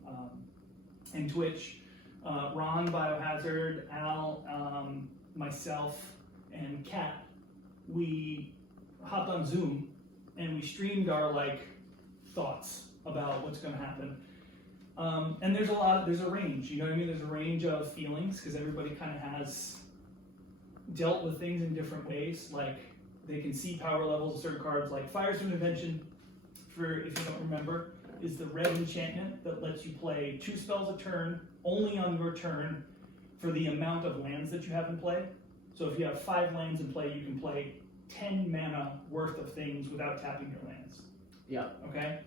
Twitch, Ron, Biohazard, Al, myself, and Kat, we hopped on Zoom and we streamed our thoughts about what's going to happen. And there's a range, you know what I mean? There's a range of feelings because everybody kind of has dealt with things in different ways. Like they can see power levels of certain cards, like Fires of Invention, for if you don't remember, is the red enchantment that lets you play 2 spells a turn, only on your turn, for the amount of lands that you have in play. So if you have 5 lands in play, you can play 10 mana worth of things without tapping your lands. Yeah. Okay?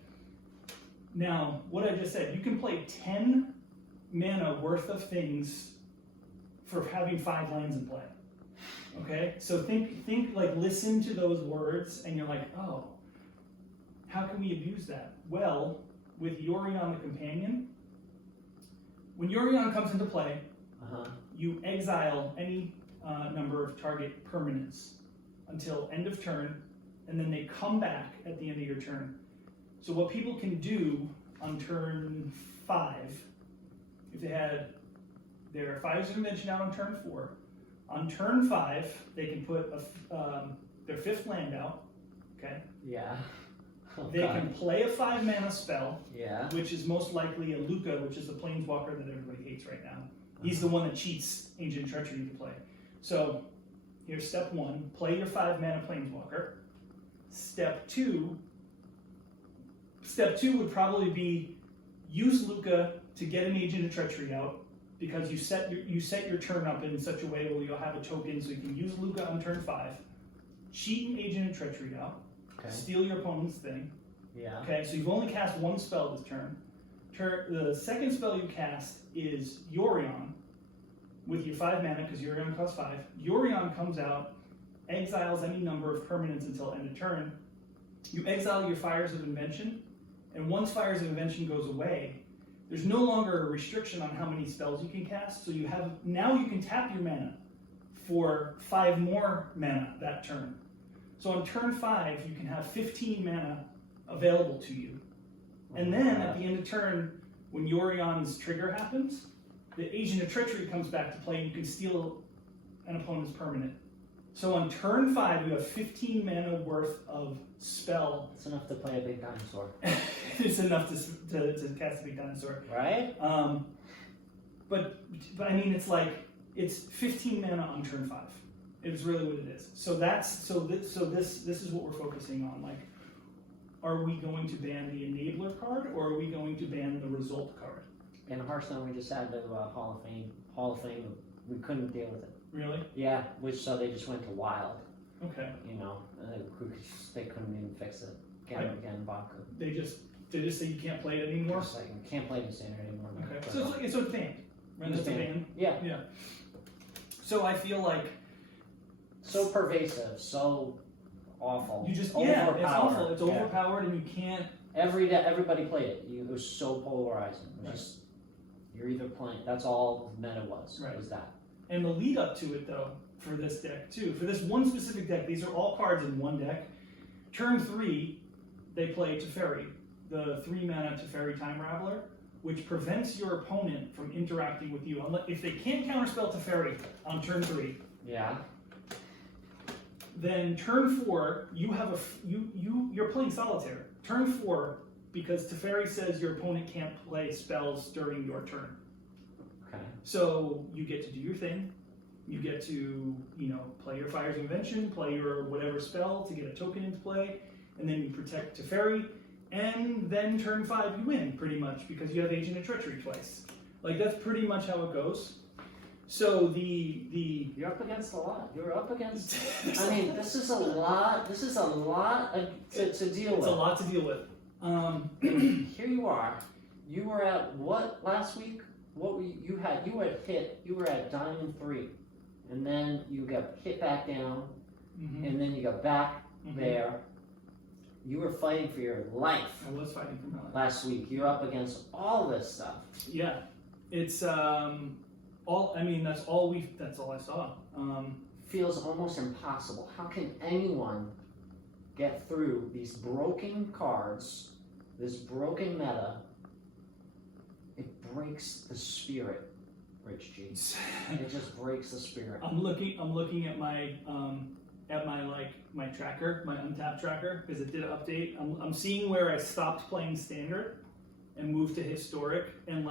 Now, what I just said, you can play 10 mana worth of things for having 5 lands in play. Okay? So think listen to those words and you're like, oh, how can we abuse that? Well, with Yorion the Companion, when Yorion comes into play, you exile any number of target permanents until end of turn, and then they come back at the end of your turn. So what people can do on turn 5, if they had their Fires of Invention out on turn 4, on turn 5 they can put their 5th land out. Okay. Yeah. Oh, they can play a 5 mana spell. Yeah. Which is most likely a Luca, which is the Planeswalker that everybody hates right now. He's the one that cheats Ancient Treachery to play. So here's step 1, play your 5 mana Planeswalker. Step 2 would probably be use Luca to get an Agent of Treachery out, because you set your turn up in such a way where you'll have a token, so you can use Luca on turn 5, cheat an Agent of Treachery out, steal your opponent's thing. Yeah. Okay, so you've only cast 1 spell this turn. The second spell you cast is Yorion with your 5 mana, because Yorion costs 5. Yorion comes out, exiles any number of permanents until end of turn. You exile your Fires of Invention, and once Fires of Invention goes away, there's no longer a restriction on how many spells you can cast, so you can tap your mana for 5 more mana that turn. So on turn 5, you can have 15 mana available to you. And then at the end of turn, when Yorion's trigger happens, the Agent of Treachery comes back to play and you can steal an opponent's permanent. So on turn 5, you have 15 mana worth of spell. It's enough to play a big dinosaur. It's enough to cast a big dinosaur. Right? But I mean, it's 15 mana on turn 5. It's really what it is. So this is what we're focusing on. Like, are we going to ban the enabler card, or are we going to ban the result card? In Hearthstone, we just had the Hall of Fame. We couldn't deal with it. Really? Yeah, so they just went to wild. Okay. You know, they couldn't even fix it. Again, vodka. They just say you can't play it anymore. Just like, you can't play the standard anymore. Okay. So it's banned. Right? It's banned. Yeah. Yeah. So I feel like so pervasive, so awful. It's awful. It's overpowered, and you can't. Everybody played it. It was so polarizing. It was just, you're either playing. That's all the meta was. Right. Was that. And the lead up to it, though, for this deck too, for this one specific deck, these are all cards in one deck. Turn 3, they play Teferi, the 3 mana Teferi Time Raveler, which prevents your opponent from interacting with you. If they can't counterspell Teferi on turn 3, yeah. Then turn 4, you're playing Solitaire. Turn 4, because Teferi says your opponent can't play spells during your turn. Okay. So you get to do your thing. You get to, play your Fires of Invention, play your whatever spell to get a token into play, and then you protect Teferi, and then turn 5 you win, pretty much, because you have Agent of Treachery twice. Like, that's pretty much how it goes. So You're up against a lot. You're up against. I mean, this is a lot. This is a lot to deal with. It's a lot to deal with. Here you are. You were at what last week? What were you had? You were at hit. You were at Diamond 3, and then you got hit back down, and then you got back there. You were fighting for your life. I was fighting for my life last week. You're up against all this stuff. Yeah, it's that's all I saw. Feels almost impossible. How can anyone get through these broken cards, this broken meta? It breaks the spirit, RICHG. It just breaks the spirit. I'm looking at my my tracker, my Untapped tracker, because it did an update. I'm seeing where I stopped playing Standard and moved to Historic, and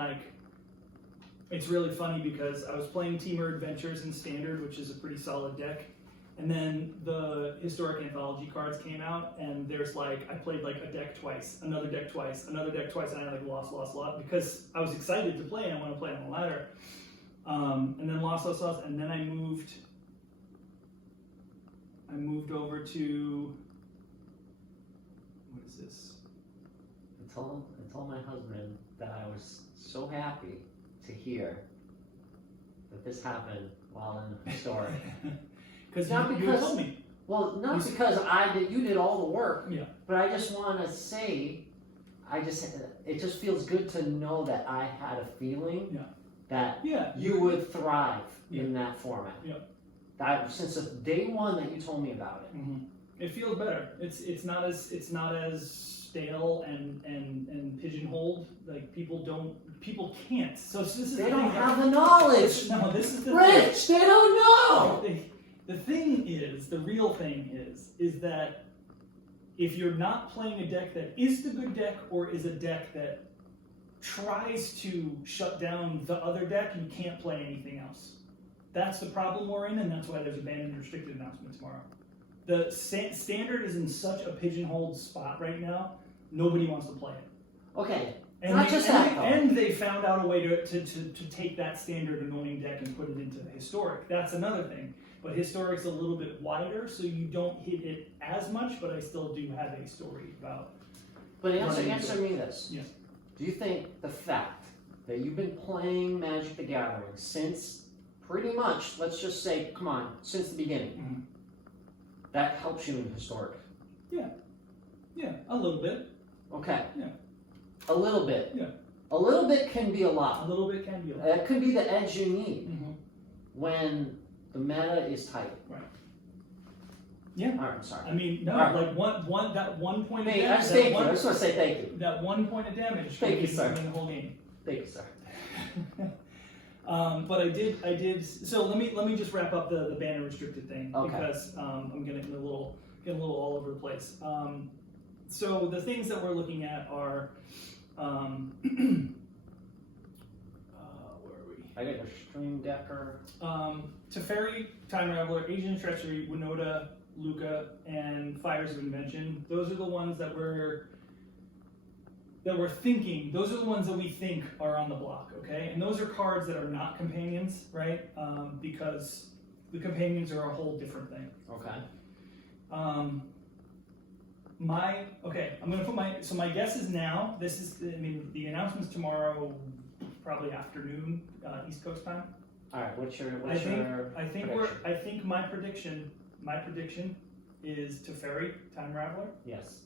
it's really funny because I was playing Teamer Adventures in Standard, which is a pretty solid deck, and then the Historic Anthology cards came out, and there's I played a deck twice, another deck twice, another deck twice, and I lost, because I was excited to play and I want to play on the ladder, and then lost, and then I moved over to, what is this? I told my husband that I was so happy to hear that this happened while in Historic. Because you told me. Well, not because you did all the work. Yeah. But I just want to say, it just feels good to know that I had a feeling that you would thrive in that format. Yeah. That since the day one that you told me about it. Mm-hmm. It feels better. It's not as stale and pigeonholed. People can't. So this is they don't have the knowledge. No, this is the Rich. They don't know. The real thing is that if you're not playing a deck that is the good deck or is a deck that tries to shut down the other deck, you can't play anything else. That's the problem we're in, and that's why there's a banned and restricted announcement tomorrow. The Standard is in such a pigeonholed spot right now, nobody wants to play it. Okay, and they found out a way to take that Standard annoying deck and put it into Historic. That's another thing. But Historic's a little bit wider, so you don't hit it as much, but I still do have a story about. But answer me this. Yes. Do you think the fact that you've been playing Magic the Gathering since pretty much, let's just say, since the beginning, that helps you in historic. Yeah, a little bit. Okay. Yeah. A little bit. Yeah. A little bit can be a A lot. little bit can be a lot. That could be the edge you need Mm-hmm. when the meta is tight. Right. Yeah. All right, I'm sorry. I mean, no, All right. like that one point of Thank damage. you. I just want to say thank you. That 1 point of damage Thank you, can sir. win the whole game. Thank you, sir. But I did. So let me just wrap up the ban and restricted thing because I'm getting a little all over the place. So the things that we're looking at are, where are we? I got your stream decker. Teferi, Time Raveler, Agent of Treachery, Winota, Luca, and Fires of Invention. Those are the ones that we're thinking. Those are the ones that we think are on the block. Okay, and those are cards that are not companions, right? Because the companions are a whole different thing. Okay. I'm gonna put my guess is now. The announcement's tomorrow, probably afternoon, East Coast time. All right. What's your I think prediction? my prediction is Teferi, Time Raveler. Yes.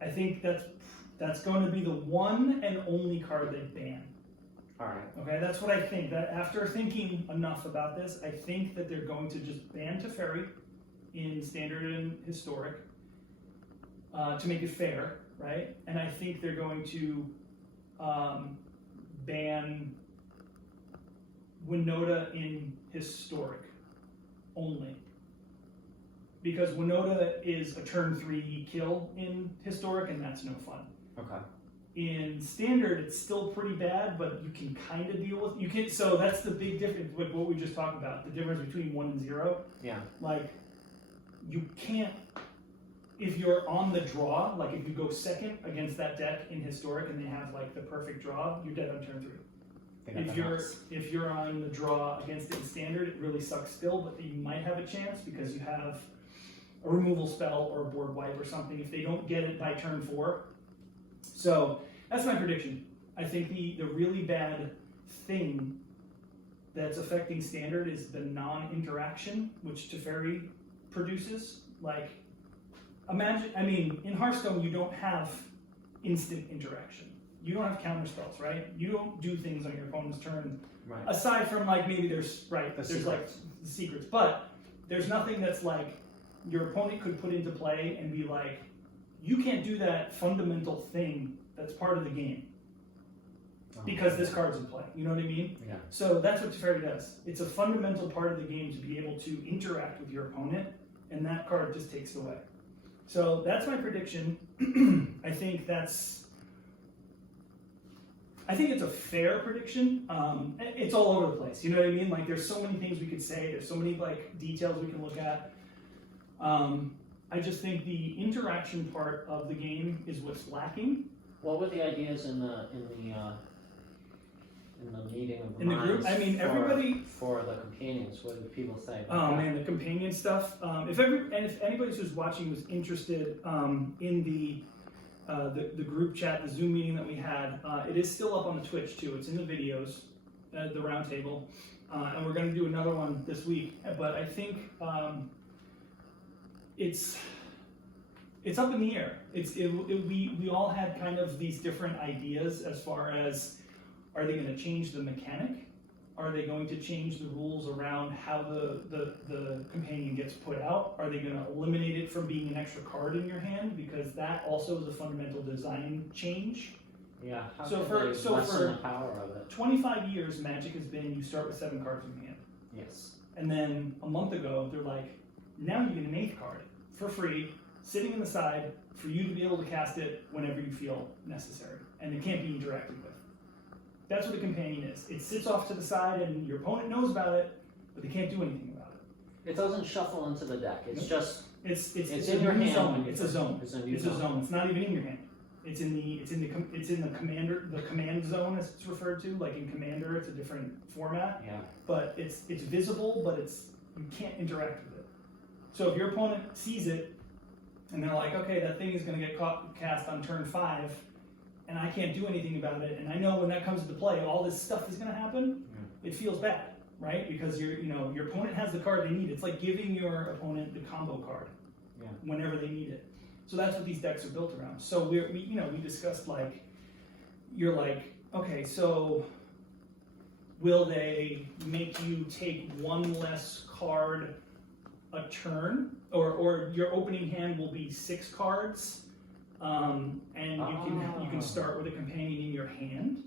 I think that's going to be the one and only card they ban. All right. Okay, that's what I think. That after thinking enough about this, I think that they're going to just ban Teferi in Standard and Historic to make it fair, right? And I think they're going to ban Winota in Historic only. Because Winota is a turn 3 kill in Historic, and that's no fun. Okay. In Standard, it's still pretty bad, but you can kind of deal with. You can. So that's the big difference with what we just talked about. The difference between 1 and 0. Yeah. Like, you can't. If you're on the draw, like if you go second against that deck in Historic and they have like the perfect draw, you're dead on turn 3. If you're on the draw against it in Standard, it really sucks still, but you might have a chance because you have a removal spell or a board wipe or something if they don't get it by turn 4. So that's my prediction. I think the really bad thing that's affecting Standard is the non-interaction, which Teferi produces. Like, imagine, in Hearthstone you don't have instant interaction. You don't have counter spells, right? You don't do things on your opponent's turn. Right. Aside from like maybe there's secrets. like the secrets, but there's nothing that's like your opponent could put into play and be like, you can't do that fundamental thing that's part of the game because this card's in play. You know what I mean? Yeah. So that's what Teferi does. It's a fundamental part of the game to be able to interact with your opponent, and that card just takes it away. So that's my prediction. I think it's a fair prediction. It's all over the place. You know what I mean? Like, there's so many things we could say. There's so many like details we can look at. I just think the interaction part of the game is what's lacking. What were the ideas in the meeting of the In the group, minds everybody for the companions? What did people say? Oh man, the companion stuff. If anybody who's watching was interested in the group chat, the Zoom meeting that we had, it is still up on the Twitch too. It's in the videos, the roundtable, and we're going to do another one this week. But I think it's up in the air. We all had kind of these different ideas as far as, are they going to change the mechanic? Are they going to change the rules around how the companion gets put out? Are they going to eliminate it from being an extra card in your hand? Because that also is a fundamental design change. Yeah. So for the power of it. 25 years, Magic has been, you start with 7 cards in your hand. Yes. And then a month ago, they're like, now you get an 8th card for free, sitting on the side for you to be able to cast it whenever you feel necessary. And it can't be interacted with. That's what a companion is. It sits off to the side and your opponent knows about it, but they can't do anything about it. It doesn't shuffle into the deck. It's just it's in your hand. Zone. It's a zone. It's a zone. It's not even in your hand. It's in the command zone, as it's referred to. Like in Commander, it's a different format. Yeah. But it's visible, but you can't interact with it. So if your opponent sees it and they're like, okay, that thing is going to get cast on turn 5, and I can't do anything about it, and I know when that comes into play, all this stuff is going to happen, it feels bad. right? Because your opponent has the card they need. It's like giving your opponent the combo card whenever they need it. So that's what these decks are built around. So we discussed you're like, okay, so will they make you take one less card a turn, or your opening hand will be 6 cards, and you can start with a companion in your hand.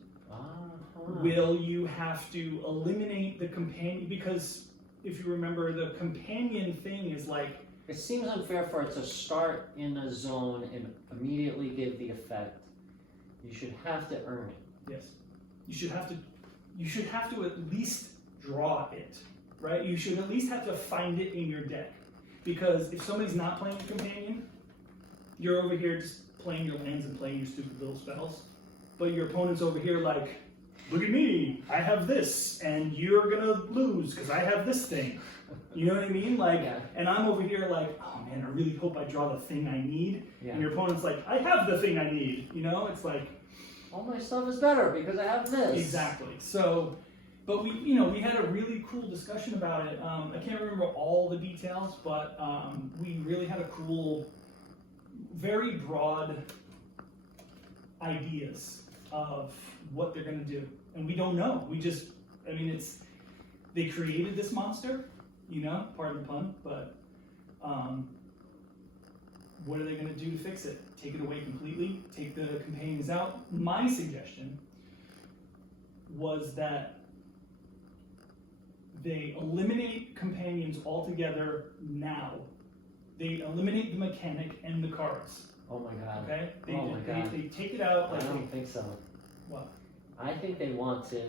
Will you have to eliminate the companion? Because if you remember, the companion thing is like, it seems unfair for it to start in a zone and immediately give the effect. You should have to earn it. yes, you should have to at least draw it, right? You should at least have to find it in your deck. Because if somebody's not playing a companion, you're over here just playing your lands and playing your stupid little spells. But your opponent's over here like, look at me, I have this, and you're gonna lose because I have this thing. You know what I mean? And I'm over here like, oh man, I really hope I draw the thing I need. Yeah. And your opponent's like, I have the thing I need. It's like, all my stuff is better because I have this. Exactly. So, but we had a really cool discussion about it. I can't remember all the details, but we really had a cool, very broad ideas of what they're going to do. And we don't know. They created this monster, pardon the pun, but what are they going to do to fix it? Take it away completely? Take the companions out? My suggestion was that they eliminate companions altogether now. They eliminate the mechanic and the cards. Oh my god. Okay? They take it out. I don't think so. What? I think they want to,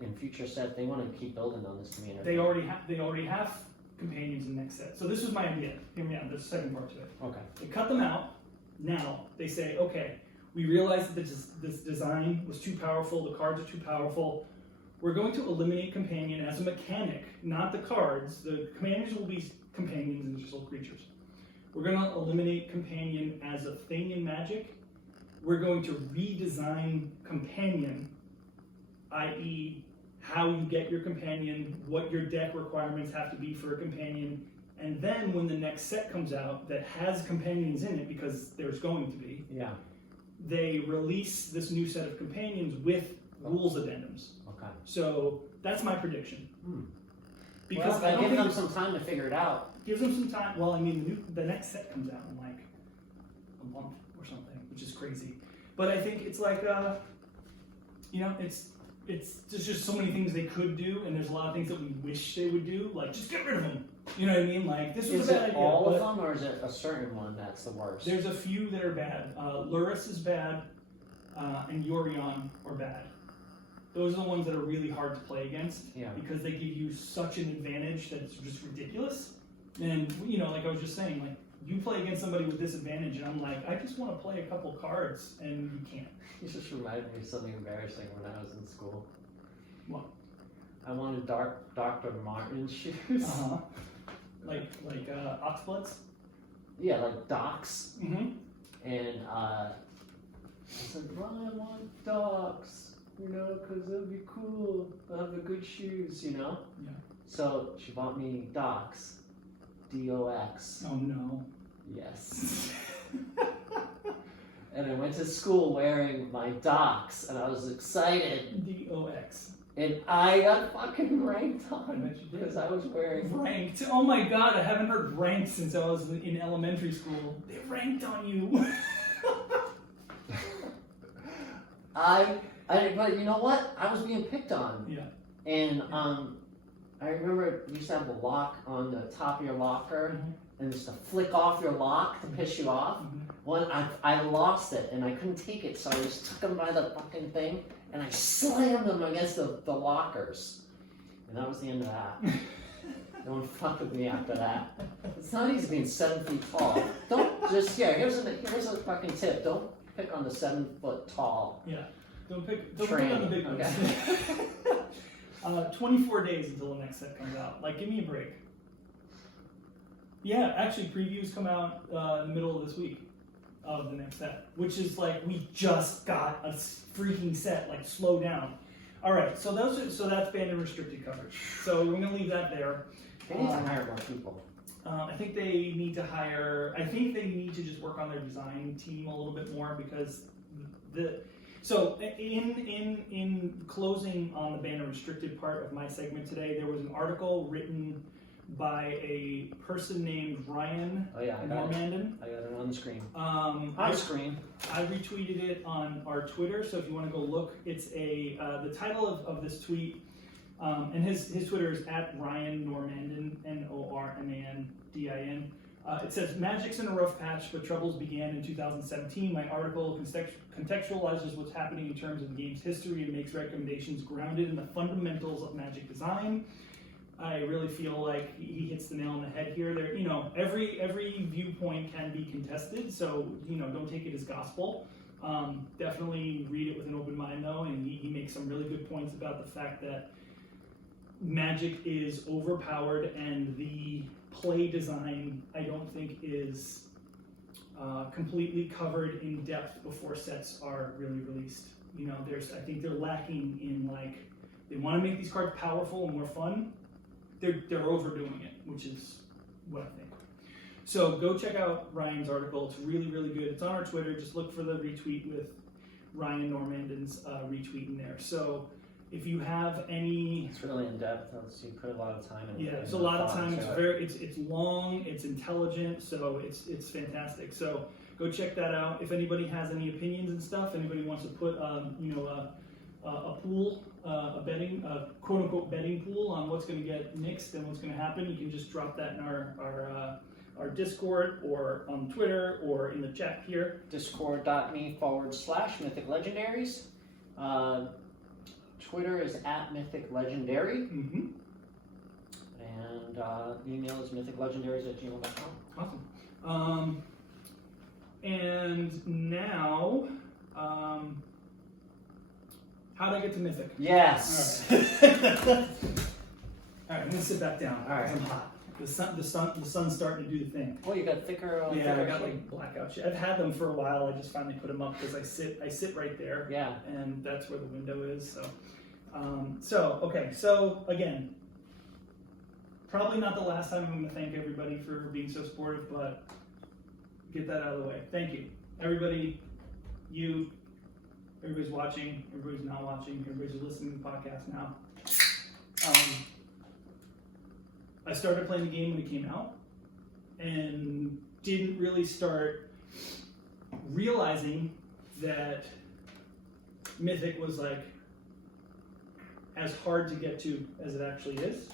in future sets, they want to keep building on this community. They already have companions in the next set. So this was my idea. Hear me out. There's a second part to it. Okay. They cut them out. Now they say, okay, we realized that this design was too powerful. The cards are too powerful. We're going to eliminate companion as a mechanic, not the cards. The companions will be companions and just little creatures. We're going to eliminate companion as a thing in Magic. We're going to redesign companion, i.e. how you get your companion, what your deck requirements have to be for a companion, and then when the next set comes out that has companions in it, because there's going to be, they release this new set of companions with rules addendums. Okay. So that's my prediction. Because that gives them some time to figure it out. Gives them some time. Well, the next set comes out in like a month or something, which is crazy. But I think it's like, there's just so many things they could do, and there's a lot of things that we wish they would do. Like, just get rid of them. You know what I mean? Like, this was a bad idea. Is it all of them, or is it a certain one that's the worst? There's a few that are bad. Luris is bad, and Yorion are bad. Those are the ones that are really hard to play against, because they give you such an advantage that it's just ridiculous. And, like I was just saying, like, you play against somebody with disadvantage, and I'm like, I just want to play a couple cards, and you can't. You just reminded me of something embarrassing when I was in school. What? I wanted Dr. Martens shoes. Uh-huh. Like Oxbloods? Yeah, like Docs. Mm-hmm. And I said, well, I want Docs, because they'll be cool. They'll have the good shoes, Yeah. So she bought me Docs. D-O-X. Oh, no. Yes. And I went to school wearing my Docs, and I was excited. D-O-X. And I got fucking ranked on because I was wearing... Ranked? Oh my god, I haven't heard ranked since I was in elementary school. They ranked on you. But you know what? I was being picked on. Yeah. And I remember you used to have a lock on the top of your locker, and just to flick off your lock to piss you off. Well, I lost it, and I couldn't take it, so I just took them by the fucking thing, and I slammed them against the lockers. And that was the end of that. No one fucked with me after that. It's not easy being 7 feet tall. Don't just, here's a fucking tip. Don't pick on the 7 foot tall. Yeah. Don't pick on the big ones. Okay. 24 days until the next set comes out. Like, give me a break. Yeah, actually, previews come out in the middle of this week of the next set, which is like, we just got a freaking set. Like, slow down. All right, so that's banned and restricted coverage. So we're gonna leave that there. They need to hire more people. I think they need to hire. I think they need to just work on their design team a little bit more because in closing on the banned and restricted part of my segment today, there was an article written by a person named Ryan Normandin. I got it on the screen. I retweeted it on our Twitter, so if you want to go look, it's the title of this tweet, and his Twitter is at Ryan Normandin, Normandin. It says, Magic's in a rough patch, but troubles began in 2017. My article contextualizes what's happening in terms of the game's history and makes recommendations grounded in the fundamentals of Magic design. I really feel like he hits the nail on the head here. There, every viewpoint can be contested, so don't take it as gospel. Definitely read it with an open mind, though, and he makes some really good points about the fact that Magic is overpowered, and the play design I don't think is completely covered in depth before sets are really released. I think they're lacking in they want to make these cards powerful and more fun. They're overdoing it, which is what I think. So go check out Ryan's article. It's really, really good. It's on our Twitter. Just look for the retweet with Ryan Normandin's retweet in there. So if you have any... It's really in depth. You put a lot of time in it. Yeah, it's a lot of time. It's long, it's intelligent, so it's fantastic. So go check that out. If anybody has any opinions and stuff, anybody wants to put a pool, a quote unquote betting pool on what's going to get mixed and what's going to happen, you can just drop that in our Discord or on Twitter or in the chat here. Discord.me/Mythic Legendaries. Twitter is at Mythic Legendary. Mm-hmm. And email is mythiclegendaries@gmail.com. Awesome. And now, how did I get to Mythic? Yes. All right. I'm gonna sit back down. All right. I'm hot. The sun's starting to do the thing. Oh, you got thicker. Yeah, I got blackout shit. I've had them for a while. I just finally put them up because I sit right there. Yeah. And that's where the window is. So again, probably not the last time I'm going to thank everybody for being so supportive, but get that out of the way. Thank you, everybody. Everybody's watching. Everybody's not watching. Everybody's listening to the podcast now. I started playing the game when it came out and didn't really start realizing that Mythic was as hard to get to as it actually is.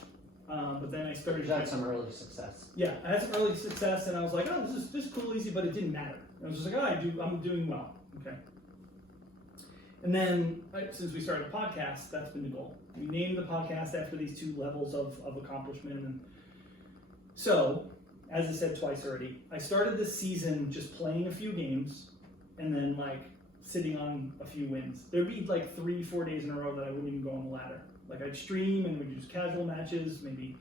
But then I started... You had some early success. Yeah, I had some early success and I was like, oh, this is cool, easy, but it didn't matter. I was just like, I'm doing well. Okay. And then, since we started the podcast, that's been the goal. We named the podcast after these two levels of accomplishment. And so, as I said twice already, I started this season just playing a few games and then sitting on a few wins. There'd be 3-4 days in a row that I wouldn't even go on the ladder. I'd stream and we'd do casual matches, maybe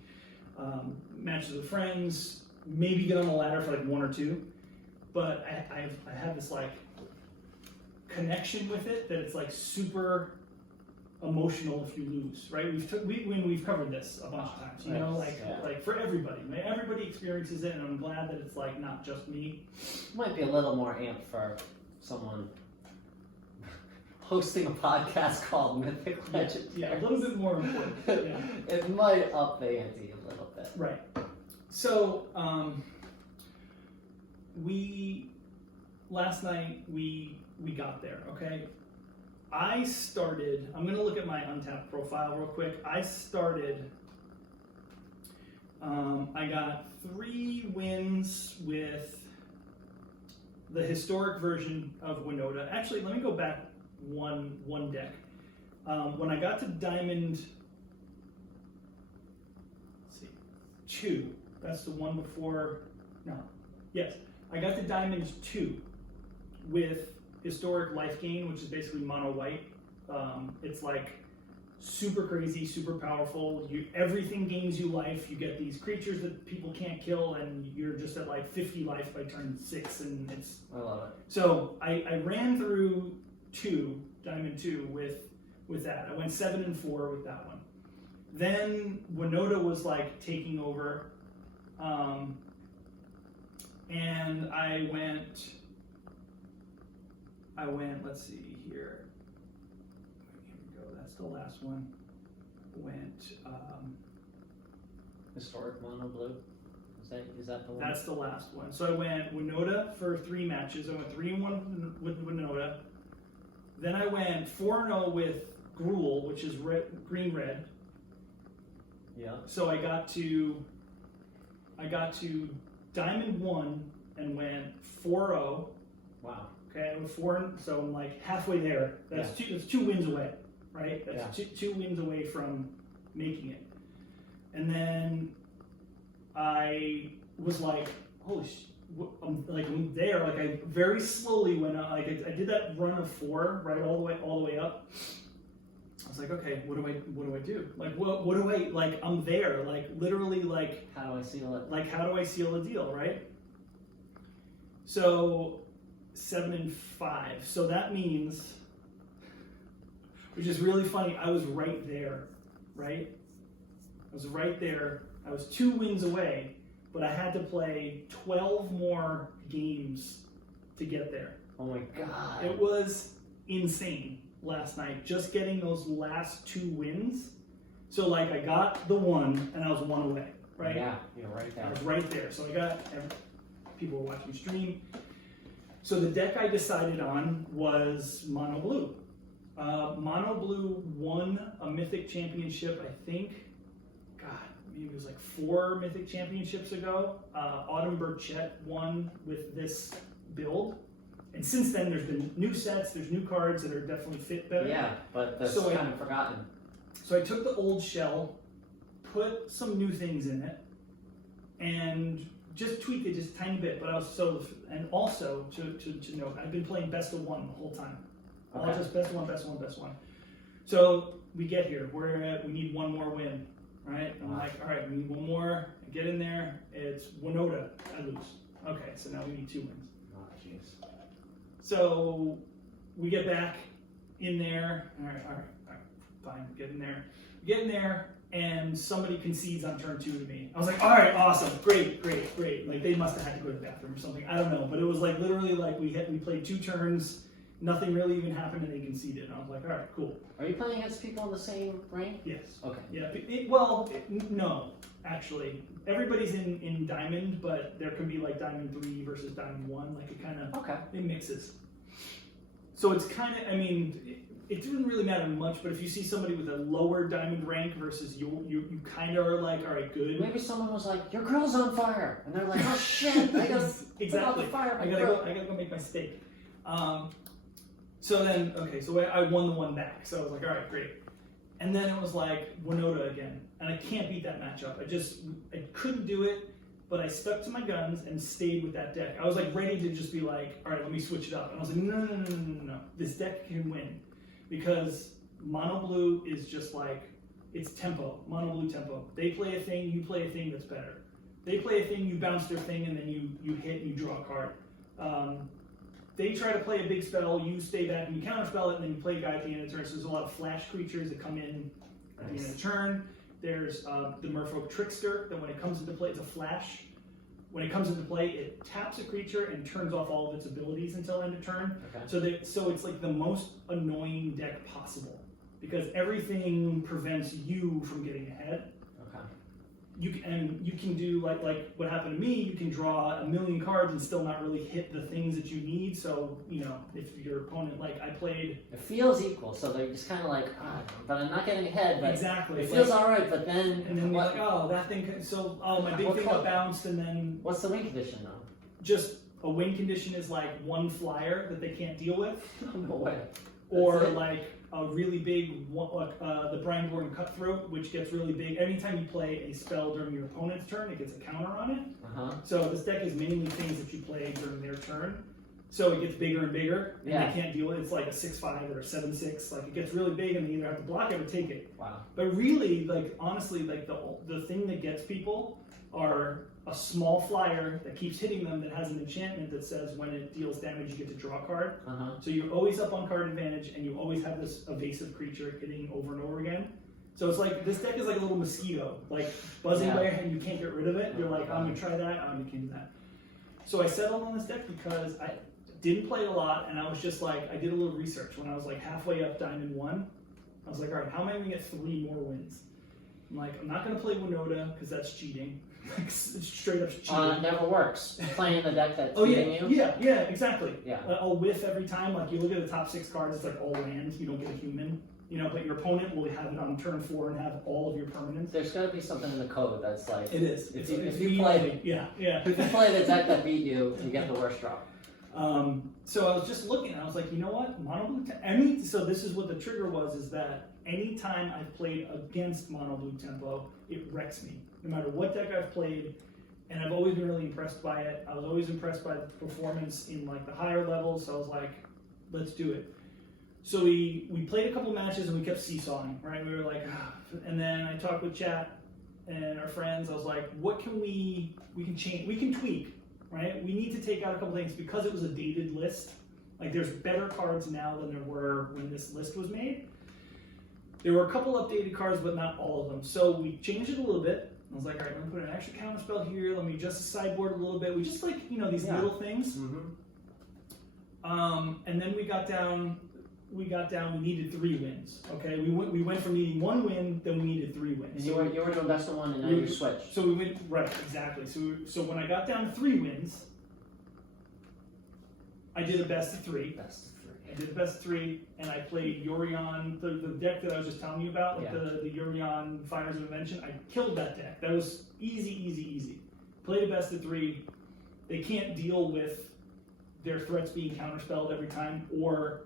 matches with friends, maybe get on the ladder for 1 or 2. But I have this connection with it that it's super emotional if you lose, right? We've covered this a bunch of times, for everybody. Everybody experiences it, and I'm glad that it's not just me. Might be a little more amped for someone hosting a podcast called Mythic Legends. Yeah, a little bit more important. Yeah. It might up the ante a little bit. Right. So last night we got there, okay? I'm going to look at my Untapped profile real quick. I got 3 wins with the historic version of Winota. Actually, let me go back one deck. When I got to Diamond 2, that's the one before, I got to Diamond 2 with Historic Life Gain, which is basically mono white. It's super crazy, super powerful. Everything gains you life. You get these creatures that people can't kill, and you're just at 50 life by turn 6, and it's... I love it. So I ran through Diamond 2 with with that. I went 7-4 with that one. Then Winota was like taking over, and I went. Let's see here. Here we go. That's the last one. Went. Historic mono blue. Is that the one? That's the last one. So I went Winota for 3 matches. I went 3-1 with Winota. Then I went 4-0 with Gruel, which is green-red. Yeah. So I got to Diamond 1 and went 4-0. Wow. Okay, I went 4, so I'm like halfway there. That's two wins away, right? That's two wins away from making it. And then I was like, holy I'm there. Like I very slowly went up. Like I did that run of 4, right, all the way up. I was like, okay, what do I do? Like what do I like? I'm there. Like literally, like how do I seal it? Like how do I seal a deal, right? So 7-5. So that means, which is really funny. I was right there, right? I was right there. I was 2 wins away, but I had to play 12 more games to get there. Oh my God. It was insane last night, just getting those last 2 wins. So like I got the 1 and I was 1 away, right? Yeah, you're right there. I was right there. So I got, people were watching me stream. So the deck I decided on was Mono Blue. Mono Blue won a Mythic championship, I think, maybe it was like 4 Mythic championships ago. Autumn Burchett won with this build. And since then, there's been new sets, there's new cards that are definitely fit better. Yeah, but that's kind of forgotten. So I took the old shell, put some new things in it, and just tweaked it just a tiny bit. But I was and also to note, I've been playing best of 1 the whole time. Okay. All just best of 1, best of 1, best of 1. So we get here, we need 1 more win, right? I'm like, all right, we need 1 more. I get in there, it's Winota, I lose. Okay, so now we need 2 wins. Oh, jeez. So we get back in there. All right, fine, get in there, and somebody concedes on turn 2 to me. I was like, all right, awesome, great. Like they must have had to go to the bathroom or something. I don't know, but it was like literally like we played 2 turns, nothing really even happened, and they conceded. And I was like, all right, cool. Are you playing against people in the same rank? Yes. Okay. Yeah. No, actually, everybody's in Diamond, but there can be like Diamond 3 versus Diamond 1. Like it kind of it mixes. So it's kind of, I mean, it didn't really matter much, but if you see somebody with a lower Diamond rank versus you kind of are like, all right, good. Maybe someone was like, your grill's on fire, and they're like, oh shit, I gotta put out the fire. I gotta go make my steak. So then, so I won the 1 back. So I was like, all right, great. And then it was like Winota again, and I can't beat that matchup. I couldn't do it, but I stuck to my guns and stayed with that deck. I was like ready to just be like, all right, let me switch it up. And I was like, no. This deck can win because Mono Blue is just like, it's tempo, Mono Blue tempo. They play a thing, you play a thing that's better. They play a thing, you bounce their thing, and then you hit and you draw a card. They try to play a big spell, you stay back and you counterspell it, and then you play a guy at the end of the turn. So there's a lot of flash creatures that come in at the end of the turn. There's the Merfolk Trickster, that when it comes into play, it's a flash. When it comes into play, it taps a creature and turns off all of its abilities until end of turn. Okay. So it's like the most annoying deck possible because everything prevents you from getting ahead. Okay. You can do like what happened to me. You can draw a million cards and still not really hit the things that you need. So if your opponent, like I played, it feels equal. So they're just kind of like, but I'm not getting ahead. But exactly. It feels all right, but then you're like, oh, that thing. So my big thing got bounced, and then what's the win condition though? Just a win condition is like 1 flyer that they can't deal with. No way. Or like a really big, the Brineborn Cutthroat, which gets really big. Anytime you play a spell during your opponent's turn, it gets a counter on it. So this deck is mainly things that you play during their turn. So it gets bigger and bigger, and they can't deal with it. It's like a 6/5 or a 7/6. Like it gets really big, and they either have to block it or take it. Wow. But really, like honestly, like the thing that gets people are a small flyer that keeps hitting them that has an enchantment that says when it deals damage you get to draw a card. So you're always up on card advantage and you always have this evasive creature hitting over and over again. So it's like, this deck is like a little mosquito, like buzzing by your head and you can't get rid of it. You're like, I'm gonna try that, I'm gonna do that. So I settled on this deck because I didn't play it a lot and I was just like, I did a little research. When I was like halfway up Diamond 1, I was like, all right, how am I gonna get 3 more wins? I'm like, I'm not gonna play Winota because that's cheating. Like, it's straight up cheating. It never works. Playing the deck that's beating you. Yeah, exactly. Yeah. I'll whiff every time. Like you look at the top 6 cards, it's like all land. You don't get a human. You know, but your opponent will have it on turn 4 and have all of your permanents. There's got to be something in the code that's like. It is. If you play, if you play the deck that beat you, you get the worst draw. So I was just looking. I was like, you know what, mono blue. So this is what the trigger was: is that anytime I've played against mono blue tempo, it wrecks me. No matter what deck I've played, and I've always been really impressed by it. I was always impressed by the performance in like the higher levels. So I was like, let's do it. So we played a couple matches and we kept seesawing, right? We were like, and then I talked with chat and our friends. I was like, what can we can change, we can tweak, right? We need to take out a couple things because it was a dated list. Like there's better cards now than there were when this list was made. There were a couple updated cards, but not all of them. So we changed it a little bit. I was like, all right, let me put an extra counter spell here. Let me adjust the sideboard a little bit. We just like, you know, these little things. And then we got down, we needed 3 wins. Okay, we went from needing 1 win, then we needed 3 wins. And you were doing best of 1, and now you switched. So we went right, exactly. So when I got down to 3 wins, I did a best of 3. I did a best of 3, and I played Yorion, the deck that I was just telling you about, like the Yorion Fires of Invention. I killed that deck. That was easy. Played a best of 3. They can't deal with their threats being counterspelled every time, or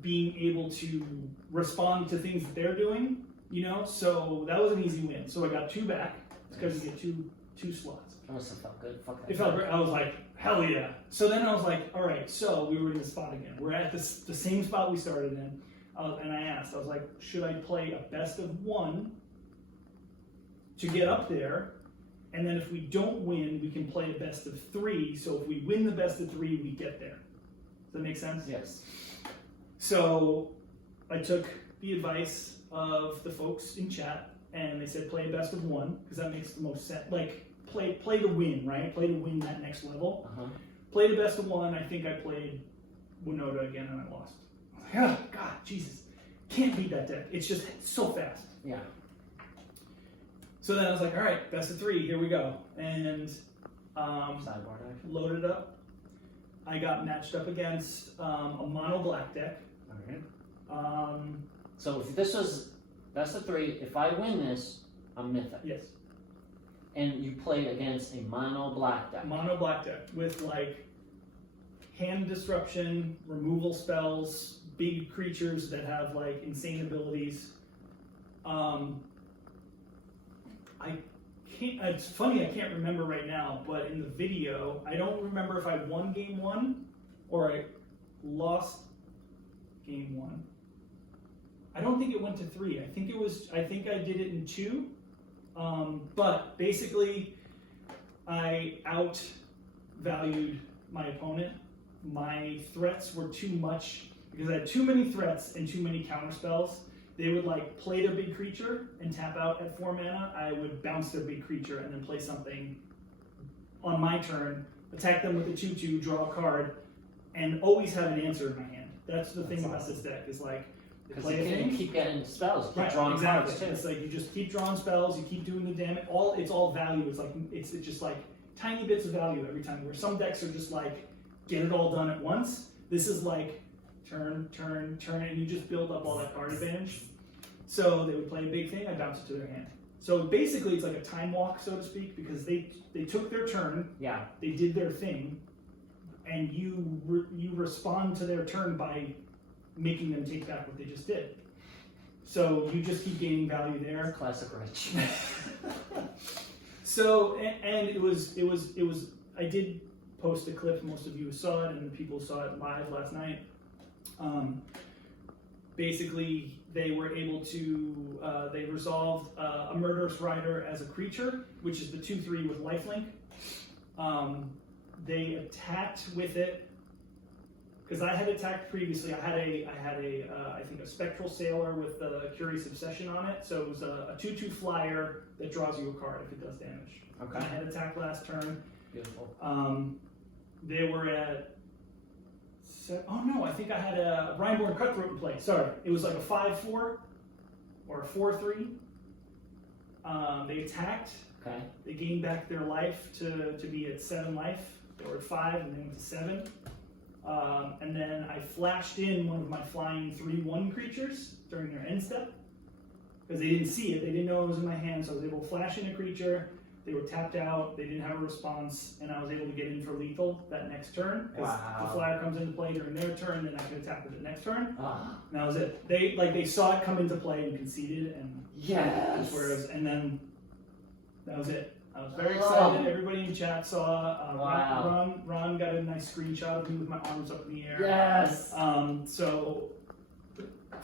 being able to respond to things that they're doing, you know? So that was an easy win. So I got 2 back, because you get two slots. That must have felt good. Fuck that. It felt great. I was like, hell yeah. So then I was like, all right, so we were in the spot again. We're at the same spot we started in. And I asked, I was like, should I play a best of 1 to get up there? And then if we don't win, we can play a best of 3. So if we win the best of 3, we get there. Does that make sense? Yes. So I took the advice of the folks in chat, and they said play a best of 1 because that makes the most sense. Like play to win, right? Play to win that next level. Played a best of 1. I think I played Winota again and I lost. I was like, oh God, Jesus, can't beat that deck. It's just so fast. Yeah. So then I was like, all right, best of 3, here we go, and Sideboard action. loaded up. I got matched up against a mono black deck. Alright. So if this was best of 3, if I win this, I'm Mythic. Yes. And you play against a mono black deck. Mono black deck with like hand disruption, removal spells, big creatures that have like insane abilities. I can't. It's funny, I can't remember right now, but in the video, I don't remember if I won game 1 or I lost game 1. I don't think it went to 3. I think I did it in 2. But basically, I outvalued my opponent. My threats were too much because I had too many threats and too many counter spells. They would like play their big creature and tap out at 4 mana. I would bounce their big creature and then play something on my turn, attack them with a 2/2, draw a card, and always have an answer in my hand. That's the thing about this deck is like, because you keep getting spells, you keep drawing cards too. It's like you just keep drawing spells, you keep doing the damage. It's all value. It's like it's just like tiny bits of value every time. Where some decks are just like get it all done at once. This is like turn, and you just build up all that card advantage. So they would play a big thing, I bounce it to their hand. So basically, it's like a time walk, so to speak, because they took their turn, they did their thing, and you respond to their turn by making them take back what they just did. So you just keep gaining value there. Classic Rich. So and it was I did post a clip. Most of you saw it, and the people saw it live last night. Basically, they were able to, they resolved a Murderous Rider as a creature, which is the 2/3 with lifelink. They attacked with it, because I had attacked previously. I had I think a Spectral Sailor with a Curious Obsession on it. So it was a 2/2 flyer that draws you a card if it does damage. Okay. I had attacked last turn. Beautiful. They were at, oh no, I think I had a Rhineborn Cutthroat in play. Sorry, it was like a 5/4 or a 4/3. They attacked. Okay. They gained back their life to be at 7 life. They were at 5 and then went to 7. And then I flashed in one of my flying 3/1 creatures during their end step. Because they didn't see it, they didn't know it was in my hand, so I was able to flash in a creature. They were tapped out, they didn't have a response, and I was able to get in for lethal that next turn. Because the flyer comes into play during their turn, then I could attack with it next turn. Ah. And that was it. They saw it come into play and conceded, and yes. And then that was it. I was very excited. Everybody in chat saw. Wow. Ron got a nice screenshot of me with my arms up in the air. Yes. So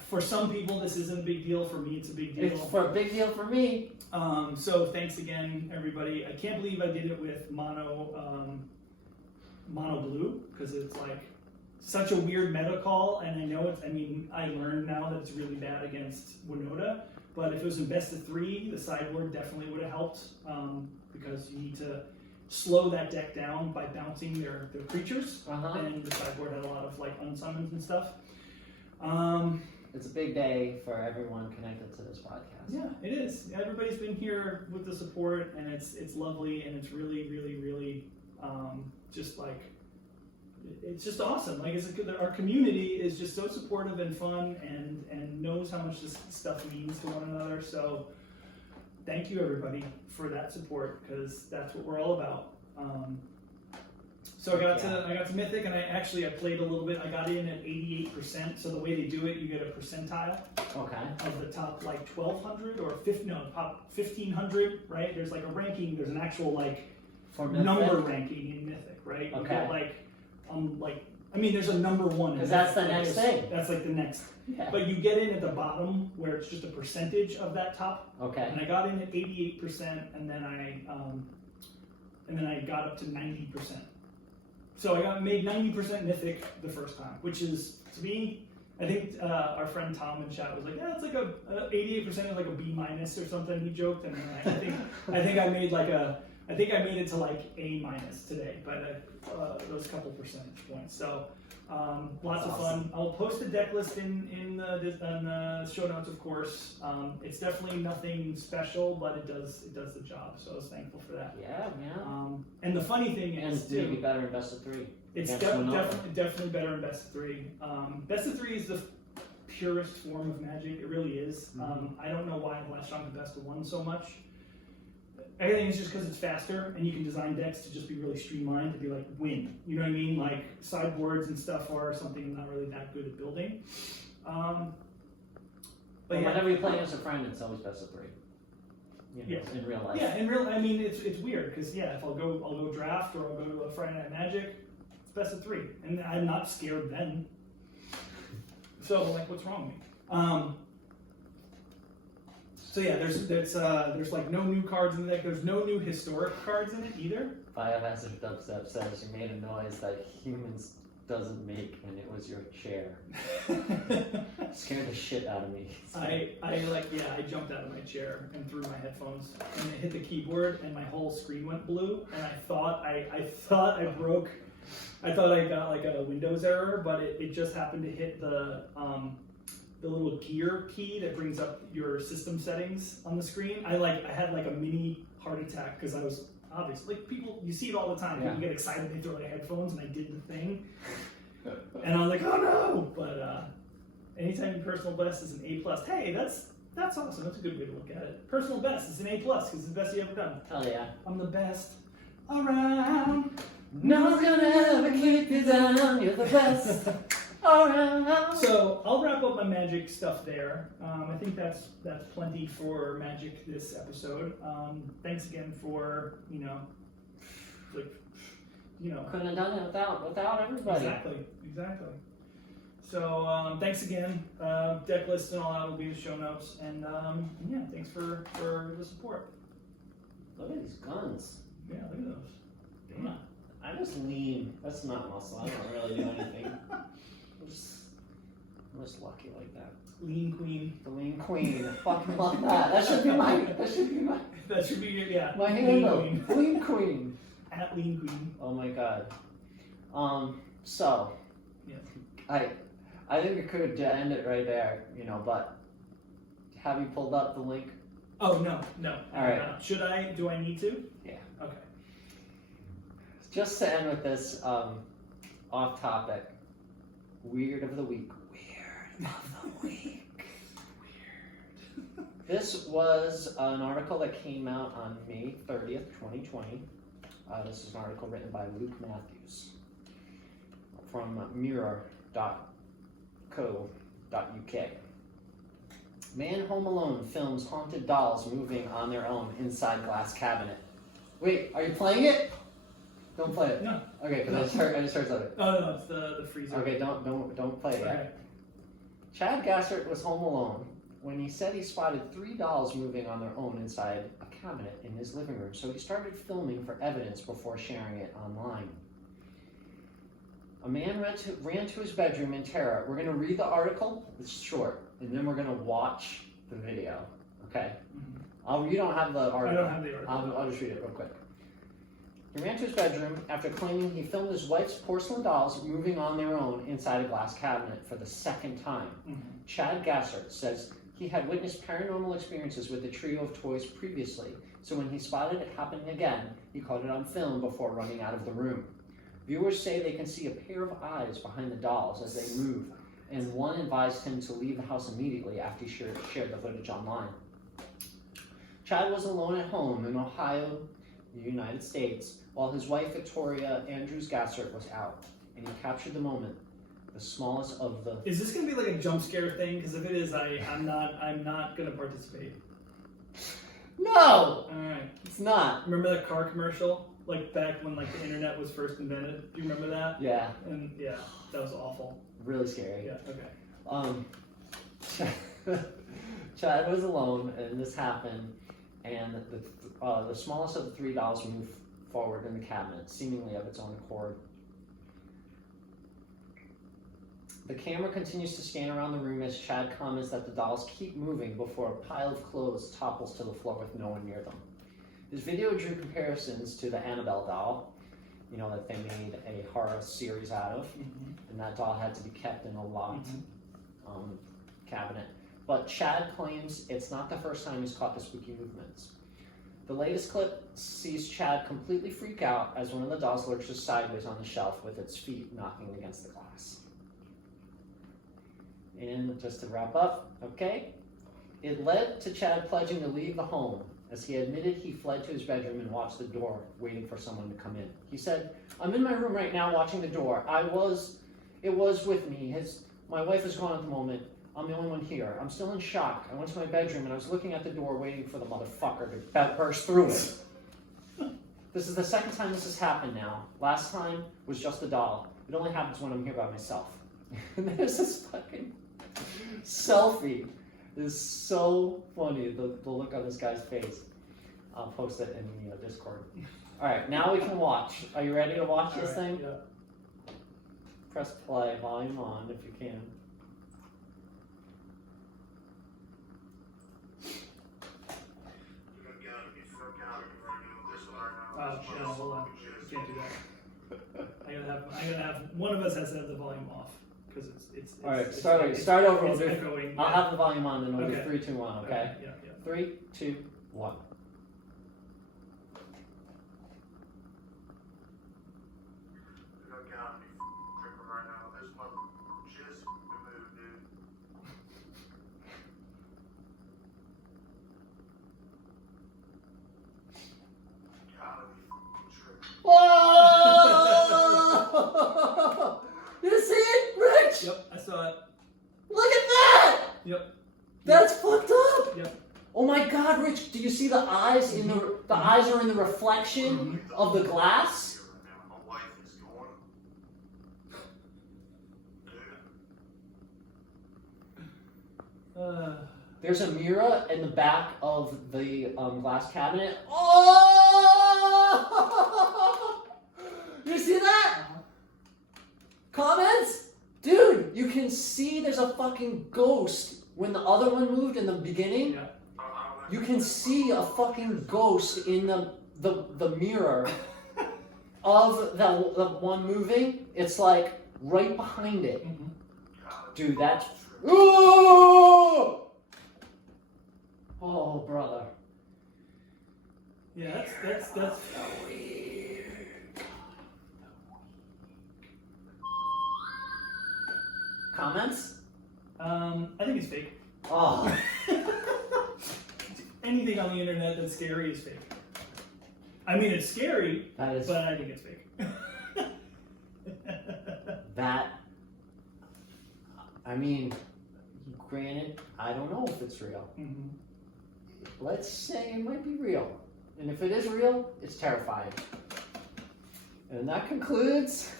for some people, this isn't a big deal. For me, it's a big deal. It's a big deal for me. So thanks again, everybody. I can't believe I did it with mono blue, because it's like such a weird meta call, and I know it's. I mean, I learned now that it's really bad against Winota. But if it was in best of 3, the sideboard definitely would have helped, because you need to slow that deck down by bouncing their creatures. And the sideboard had a lot of like unsummons and stuff. It's a big day for everyone connected to this podcast. Yeah, it is. Everybody's been here with the support, and it's lovely, and it's really, really, really just like, it's just awesome. Like, our community is just so supportive and fun, and knows how much this stuff means to one another. So thank you, everybody, for that support, because that's what we're all about. So I got to Mythic, and I played a little bit. I got in at 88%. So the way they do it, you get a percentile of the top like 1,200 or top 1,500. Right? There's like a ranking. There's an actual like number ranking in Mythic. Right? You get there's a number 1. Because that's the next thing. That's like the next. Yeah. But you get in at the bottom where it's just a percentage of that top. Okay. And I got in at 88%, and then I got up to 90%. So I made 90% Mythic the first time, which is, to me, I think our friend Tom in chat was like, yeah, it's like a 88% is like a B- or something. He joked, and then I think I made it to like A- today by those couple percentage points. So lots of fun. I'll post a deck list in the show notes, of course. It's definitely nothing special, but it does the job. So I was thankful for that. Yeah. And the funny thing is, it's maybe better in best of 3. It's definitely better in best of 3. Best of 3 is the purest form of Magic. It really is. I don't know why I've latched on to best of 1 so much. I think it's just because it's faster, and you can design decks to just be really streamlined, to be like win. You know what I mean? Like sideboards and stuff are something I'm not really that good at building. Whenever you play as a friend, it's always best of 3. In real life. Yeah, in real. I mean, it's weird because if I'll go draft or I'll go to a Friday Night Magic, it's best of 3, and I'm not scared then. So like, what's wrong with me? So yeah, there's like no new cards in the deck. There's no new historic cards in it either. Biohazard Dubstep says you made a noise that humans doesn't make, and it was your chair. Scared the shit out of me. I jumped out of my chair and threw my headphones, and it hit the keyboard, and my whole screen went blue, and I thought I broke. I thought I got like a Windows error, but it just happened to hit the little gear key that brings up your system settings on the screen. I had like a mini heart attack because I was obviously, like, people, you see it all the time. People get excited, they throw their headphones, and I did the thing. And I was like, oh no! But anytime your personal best is an A+, hey, that's awesome. That's a good way to look at it. Personal best is an A+, because it's the best you ever done. Hell yeah. I'm the best around. No one's gonna ever keep you down. You're the best around. So I'll wrap up my Magic stuff there. I think that's plenty for Magic this episode. Thanks again for couldn't have done it without everybody. Exactly. So thanks again. Deck list and all that will be in the show notes. And yeah, thanks for the support. Look at these guns. Yeah, look at those. Damn. I just lean. That's not muscle. I don't really do anything. I'm just lucky like that. Lean Queen. The lean queen. I fucking love that. That should be my. That should be yeah. My Lean handle. Queen. Lean queen. At Lean Queen. Oh my god. So. Yeah. I think we could end it right there, but have you pulled up the link? Oh, no. All right. Should I? Do I need to? Yeah. Okay. Just to end with this off topic, weird of the week. Weird of the week. Weird. This was an article that came out on May 30th, 2020. This is an article written by Luke Matthews from mirror.co.uk. Man home alone films haunted dolls moving on their own inside glass cabinet. Wait, are you playing it? Don't play it. No. Okay, because I just heard something. Oh no, it's the freezer. Okay, don't play it yet. Okay. Chad Gassert was home alone when he said he spotted 3 dolls moving on their own inside a cabinet in his living room, so he started filming for evidence before sharing it online. A man ran to his bedroom in terror. We're going to read the article, it's short, and then we're going to watch the video, okay? Mm-hmm. You don't have the article. I don't have the article. I'll just read it real quick. He ran to his bedroom after claiming he filmed his wife's porcelain dolls moving on their own inside a glass cabinet for the second time. Mm-hmm. Chad Gassert says he had witnessed paranormal experiences with the trio of toys previously, so when he spotted it happening again, he caught it on film before running out of the room. Viewers say they can see a pair of eyes behind the dolls as they move, and one advised him to leave the house immediately after he shared the footage online. Chad was alone at home in Ohio, the United States, while his wife Victoria Andrews Gassert was out, and he captured the moment. The smallest of the... Is this gonna be like a jump scare thing? Because if it is, I'm not gonna participate. No! Alright. It's not. Remember that car commercial? Like back when like the internet was first invented? Do you remember that? Yeah. And yeah, that was awful. Really scary. Yeah, okay. Chad was alone, and this happened, and the smallest of the 3 dolls moved forward in the cabinet, seemingly of its own accord. The camera continues to scan around the room as Chad comments that the dolls keep moving before a pile of clothes topples to the floor with no one near them. His video drew comparisons to the Annabelle doll, that they made a horror series out of, and that doll had to be kept in a locked cabinet. But Chad claims it's not the first time he's caught the spooky movements. The latest clip sees Chad completely freak out as one of the dolls lurches sideways on the shelf with its feet knocking against the glass. And just to wrap up, okay, it led to Chad pledging to leave the home, as he admitted he fled to his bedroom and watched the door, waiting for someone to come in. He said, "I'm in my room right now watching the door. It was with me. My wife is gone at the moment. I'm the only one here. I'm still in shock. I went to my bedroom and I was looking at the door waiting for the motherfucker to burst through it." This is the second time this has happened now. Last time was just a doll. It only happens when I'm here by myself. And there's this fucking selfie. It's so funny, the look on this guy's face. I'll post it in the Discord. Alright, now we can watch. Are you ready to watch this thing? Yeah. Press play, volume on if you can. No, hold on. Can't do that. I gotta have one of us has to have the volume off because it's All right, it's start over. It's We'll do, echoing. I'll have the volume on, then we'll Okay. do 3, 2, 1. Okay. Yeah. 3, 2, 1. Whoa! You see it, Rich? Yep, I saw it. Look at that! Yep. That's fucked up. Yep. Oh my God, Rich! Do you see the eyes in the eyes are in the reflection of the glass? There's a mirror in the back of the glass cabinet. Oh! You see that? Comments? Dude, you can see there's a fucking ghost. When the other one moved in the beginning, Yeah. you can see a fucking ghost in the mirror of the one moving. It's like right behind it. Mm-hmm. Dude, that's... Ooh! Oh, brother. Yeah, that's Comments? I think it's fake. Oh. Anything on the internet that's scary is fake. I mean, it's scary, That is... but I think it's fake. That... I mean, granted, I don't know if it's real. Mm-hmm. Let's say it might be real. And if it is real, it's terrifying. And that concludes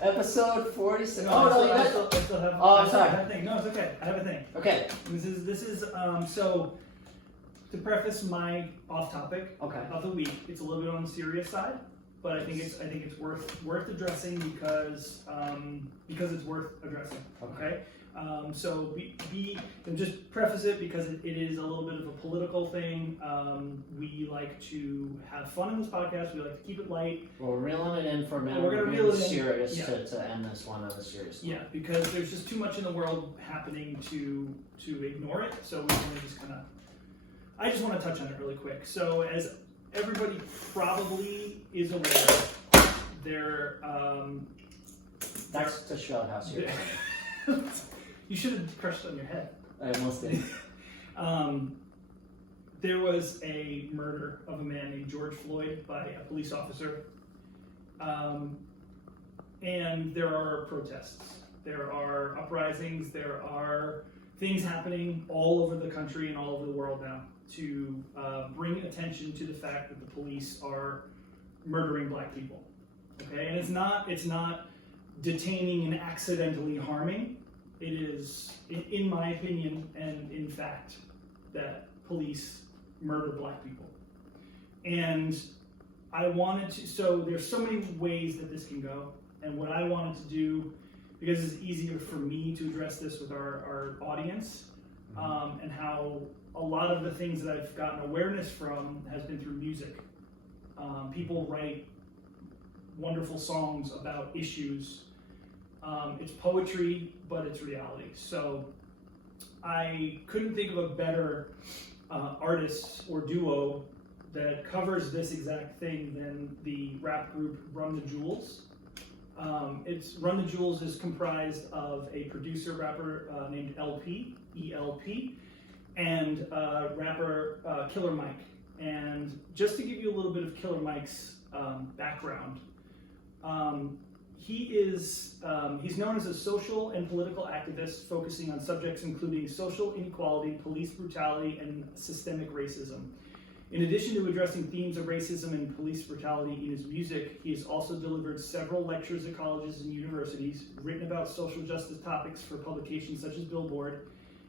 episode 46. No, Oh, no, you I guys... still have. Oh, I'm I sorry. have a thing. No, it's okay. I have a thing. Okay, This is so. To preface my off topic okay. of the week, it's a little bit on the serious side, but I think it's worth addressing because it's worth addressing. Okay. So and just preface it because it is a little bit of a political thing. We like to have fun in this podcast. We like to keep it light. Well, we're reeling it in for a minute. We're gonna reel it in. serious Yeah. to end this one on a serious note. Yeah, because there's just too much in the world happening to ignore it. So we want to just I just want to touch on it really quick. So as everybody probably is aware, there That's to show how serious I am. you should have crushed on your head. I almost did. There was a murder of a man named George Floyd by a police officer. And there are protests. There are uprisings. There are things happening all over the country and all over the world now to bring attention to the fact that the police are murdering black people. Okay, and it's not detaining and accidentally harming. It is, in my opinion, and in fact, that police murder black people. And I wanted to, so there's so many ways that this can go. And what I wanted to do, because it's easier for me to address this with our audience, and how a lot of the things that I've gotten awareness from has been through music. People write wonderful songs about issues. It's poetry, but it's reality. So I couldn't think of a better artist or duo that covers this exact thing than the rap group Run the Jewels. Run the Jewels is comprised of a producer rapper named LP, ELP, and rapper Killer Mike. And just to give you a little bit of Killer Mike's background, he's known as a social and political activist focusing on subjects including social inequality, police brutality, and systemic racism. In addition to addressing themes of racism and police brutality in his music, he has also delivered several lectures at colleges and universities, written about social justice topics for publications such as Billboard,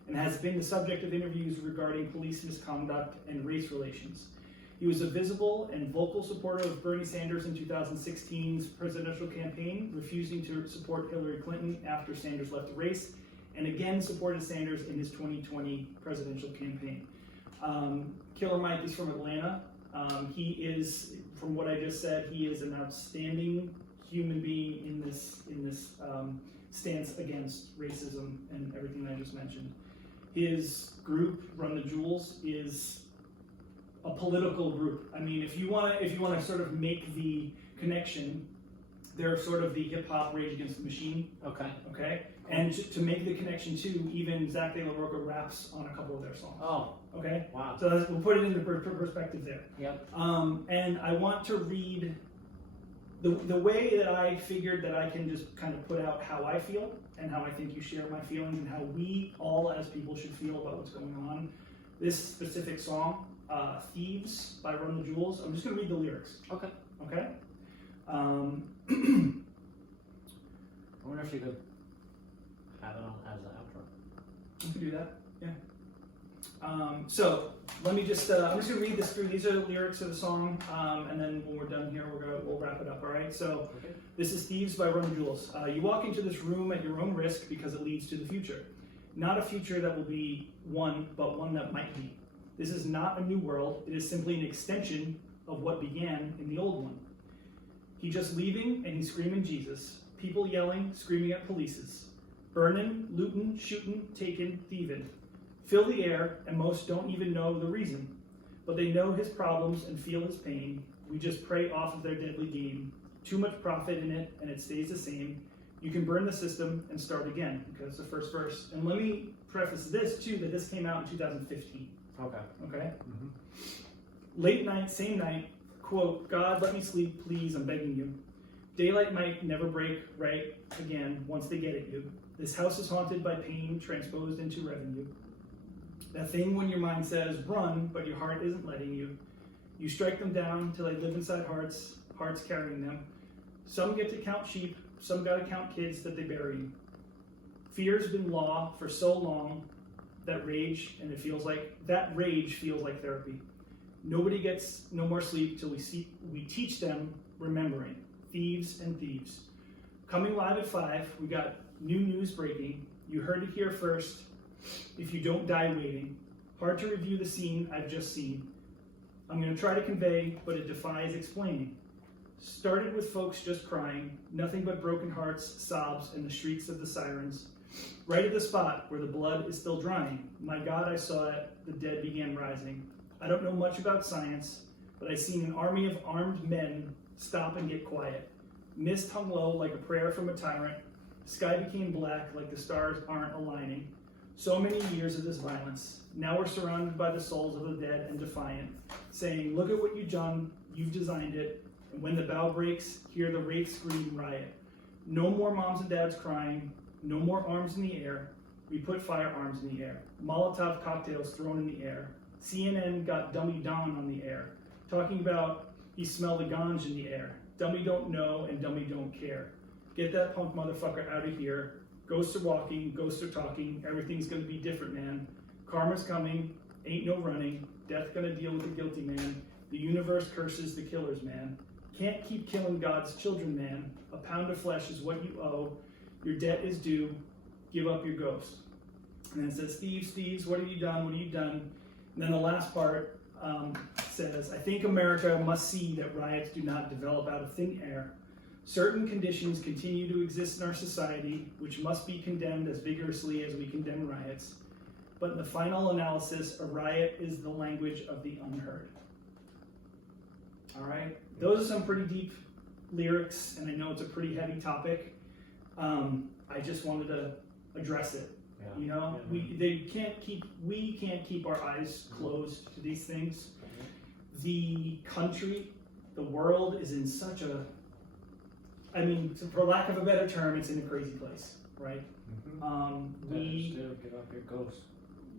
and has been the subject of interviews regarding police misconduct and race relations. He was a visible and vocal supporter of Bernie Sanders in 2016's presidential campaign, refusing to support Hillary Clinton after Sanders left the race, and again supported Sanders in his 2020 presidential campaign. Killer Mike is from Atlanta. He is, from what I just said, he is an outstanding human being in this stance against racism and everything I just mentioned. His group, Run the Jewels, is a political group. I mean, if you want to sort of make the connection, they're sort of the hip hop Rage Against the Machine. Okay. Okay. And to make the connection too, even Zach De La Rocha raps on a couple of their songs. Oh. Okay. Wow. So we'll put it into perspective there. Yep. And I want to read the way that I figured that I can just kind of put out how I feel and how I think you share my feelings and how we all as people should feel about what's going on. This specific song, Thieves by Run the Jewels, I'm just going to read the lyrics. Okay. Okay? I wonder if you could have it on as an outro. You can do that. So let me just, I'm just gonna read this through. These are the lyrics of the song, and then when we're done here, we'll wrap it up, all right? So this is Thieves by Run Jules. You walk into this room at your own risk because it leads to the future. Not a future that will be one, but one that might be. This is not a new world. It is simply an extension of what began in the old one. He just leaving and he's screaming Jesus. People yelling, screaming at polices. Burning, looting, shooting, taking, thieving. Fill the air, and most don't even know the reason. But they know his problems and feel his pain. We just prey off of their deadly game. Too much profit in it, and it stays the same. You can burn the system and start again, because it's the first verse. And let me preface this, too, that this came out in 2015. Okay? Mm-hmm. Late night, same night, quote, God, let me sleep, please, I'm begging you. Daylight might never break right again once they get at you. This house is haunted by pain transposed into revenue. That thing when your mind says run, but your heart isn't letting you. You strike them down till they live inside hearts carrying them. Some get to count sheep, some gotta count kids that they bury. Fear's been law for so long, that rage feels like therapy. Nobody gets no more sleep till we teach them remembering. Thieves and thieves. Coming live at 5, we got new news breaking. You heard it here first. If you don't die waiting. Hard to review the scene I've just seen. I'm going to try to convey, but it defies explaining. Started with folks just crying, nothing but broken hearts, sobs, and the shrieks of the sirens. Right at the spot where the blood is still drying. My God, I saw it, the dead began rising. I don't know much about science, but I seen an army of armed men stop and get quiet. Mist hung low like a prayer from a tyrant. Sky became black like the stars aren't aligning. So many years of this violence. Now we're surrounded by the souls of the dead and defiant, saying, look at what you've done, you've designed it, and when the bow breaks, hear the wraith scream riot. No more moms and dads crying, no more arms in the air. We put firearms in the air. Molotov cocktails thrown in the air. CNN got Dummy Don on the air, talking about he smelled the ganj in the air. Dummy don't know and dummy don't care. Get that punk motherfucker out of here. Ghosts are walking, ghosts are talking, everything's gonna be different, man. Karma's coming, ain't no running, death gonna deal with the guilty man. The universe curses the killers, man. Can't keep killing God's children, man. A pound of flesh is what you owe. Your debt is due, give up your ghost. And then it says, thieves, thieves, what have you done, what have you done? And then the last part says, I think America must see that riots do not develop out of thin air. Certain conditions continue to exist in our society, which must be condemned as vigorously as we condemn riots. But in the final analysis, a riot is the language of the unheard. All right, those are some pretty deep lyrics, and I know it's a pretty heavy topic. I just wanted to address it. Yeah. You know, we can't keep our eyes closed to these things. The country, the world is in such a, I mean, for lack of a better term, it's in a crazy place, right? Get off your ghost.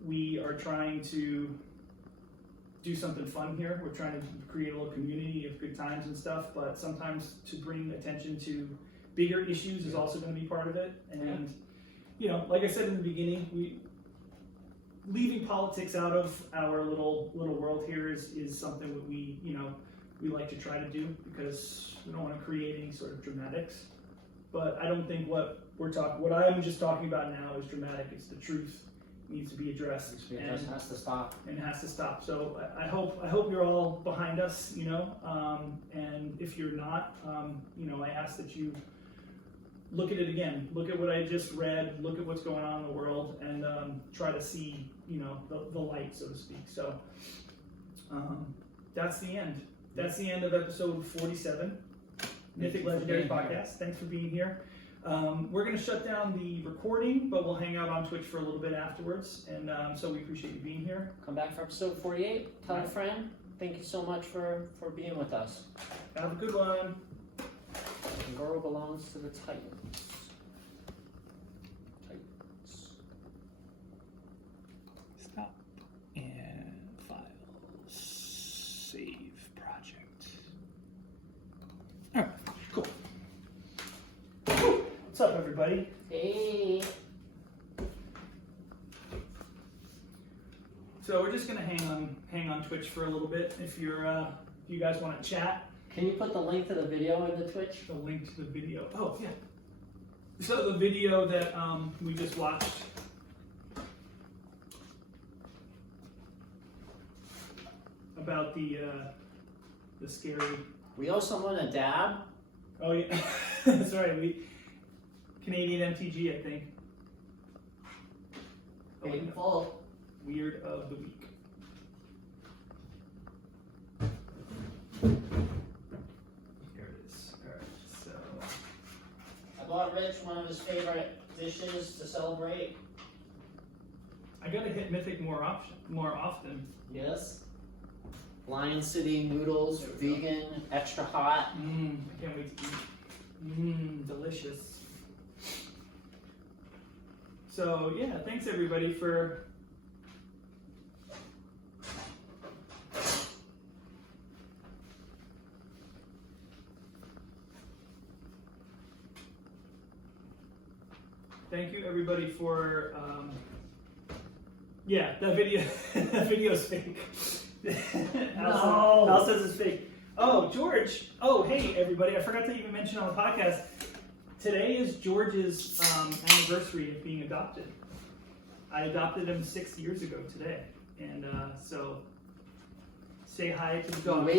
We are trying to do something fun here. We're trying to create a little community of good times and stuff, but sometimes to bring attention to bigger issues is also going to be part of it. And you know, like I said in the beginning, leaving politics out of our little world here is something that we like to try to do, because we don't want to create any sort of dramatics. But I don't think what I'm just talking about now is dramatic. It's the truth. It needs to be addressed. It has to stop. And it has to stop. So I hope you're all behind us, you know. And if you're not, I ask that you look at it again. Look at what I just read. Look at what's going on in the world, and try to see, the light, so to speak. So that's the end. That's the end of episode 47, Mythic Legendary Podcast. Thanks for being here. We're going to shut down the recording, but we'll hang out on Twitch for a little bit afterwards. And so we appreciate you being here. Come back for episode 48. Tell a friend. Thank you so much for being with us. Have a good one. The world belongs to the Titans. Stop. And file. Save project. All right, cool. What's up, everybody? Hey. So So we're just gonna hang on Twitch for a little bit. If you guys want to chat, Can you put the link to the video in the Twitch? the link to the video. Oh yeah. So the video that we just watched. About the scary. We owe someone a dab. Oh yeah, that's right. Canadian MTG, I think. Oh, Paid in no. full. Weird of the week. Here it is. All right. So I bought Rich one of his favorite dishes to celebrate. I gotta hit Mythic more often. Yes. Lion City noodles, vegan, extra hot. I can't wait to eat. Delicious. So yeah, thanks everybody for yeah, that video that video's fake. Al says it's fake. Oh, George. Oh, hey, everybody. I forgot to even mention on the podcast. Today is George's anniversary of being adopted. I adopted him 6 years ago today. And so say hi to the dog.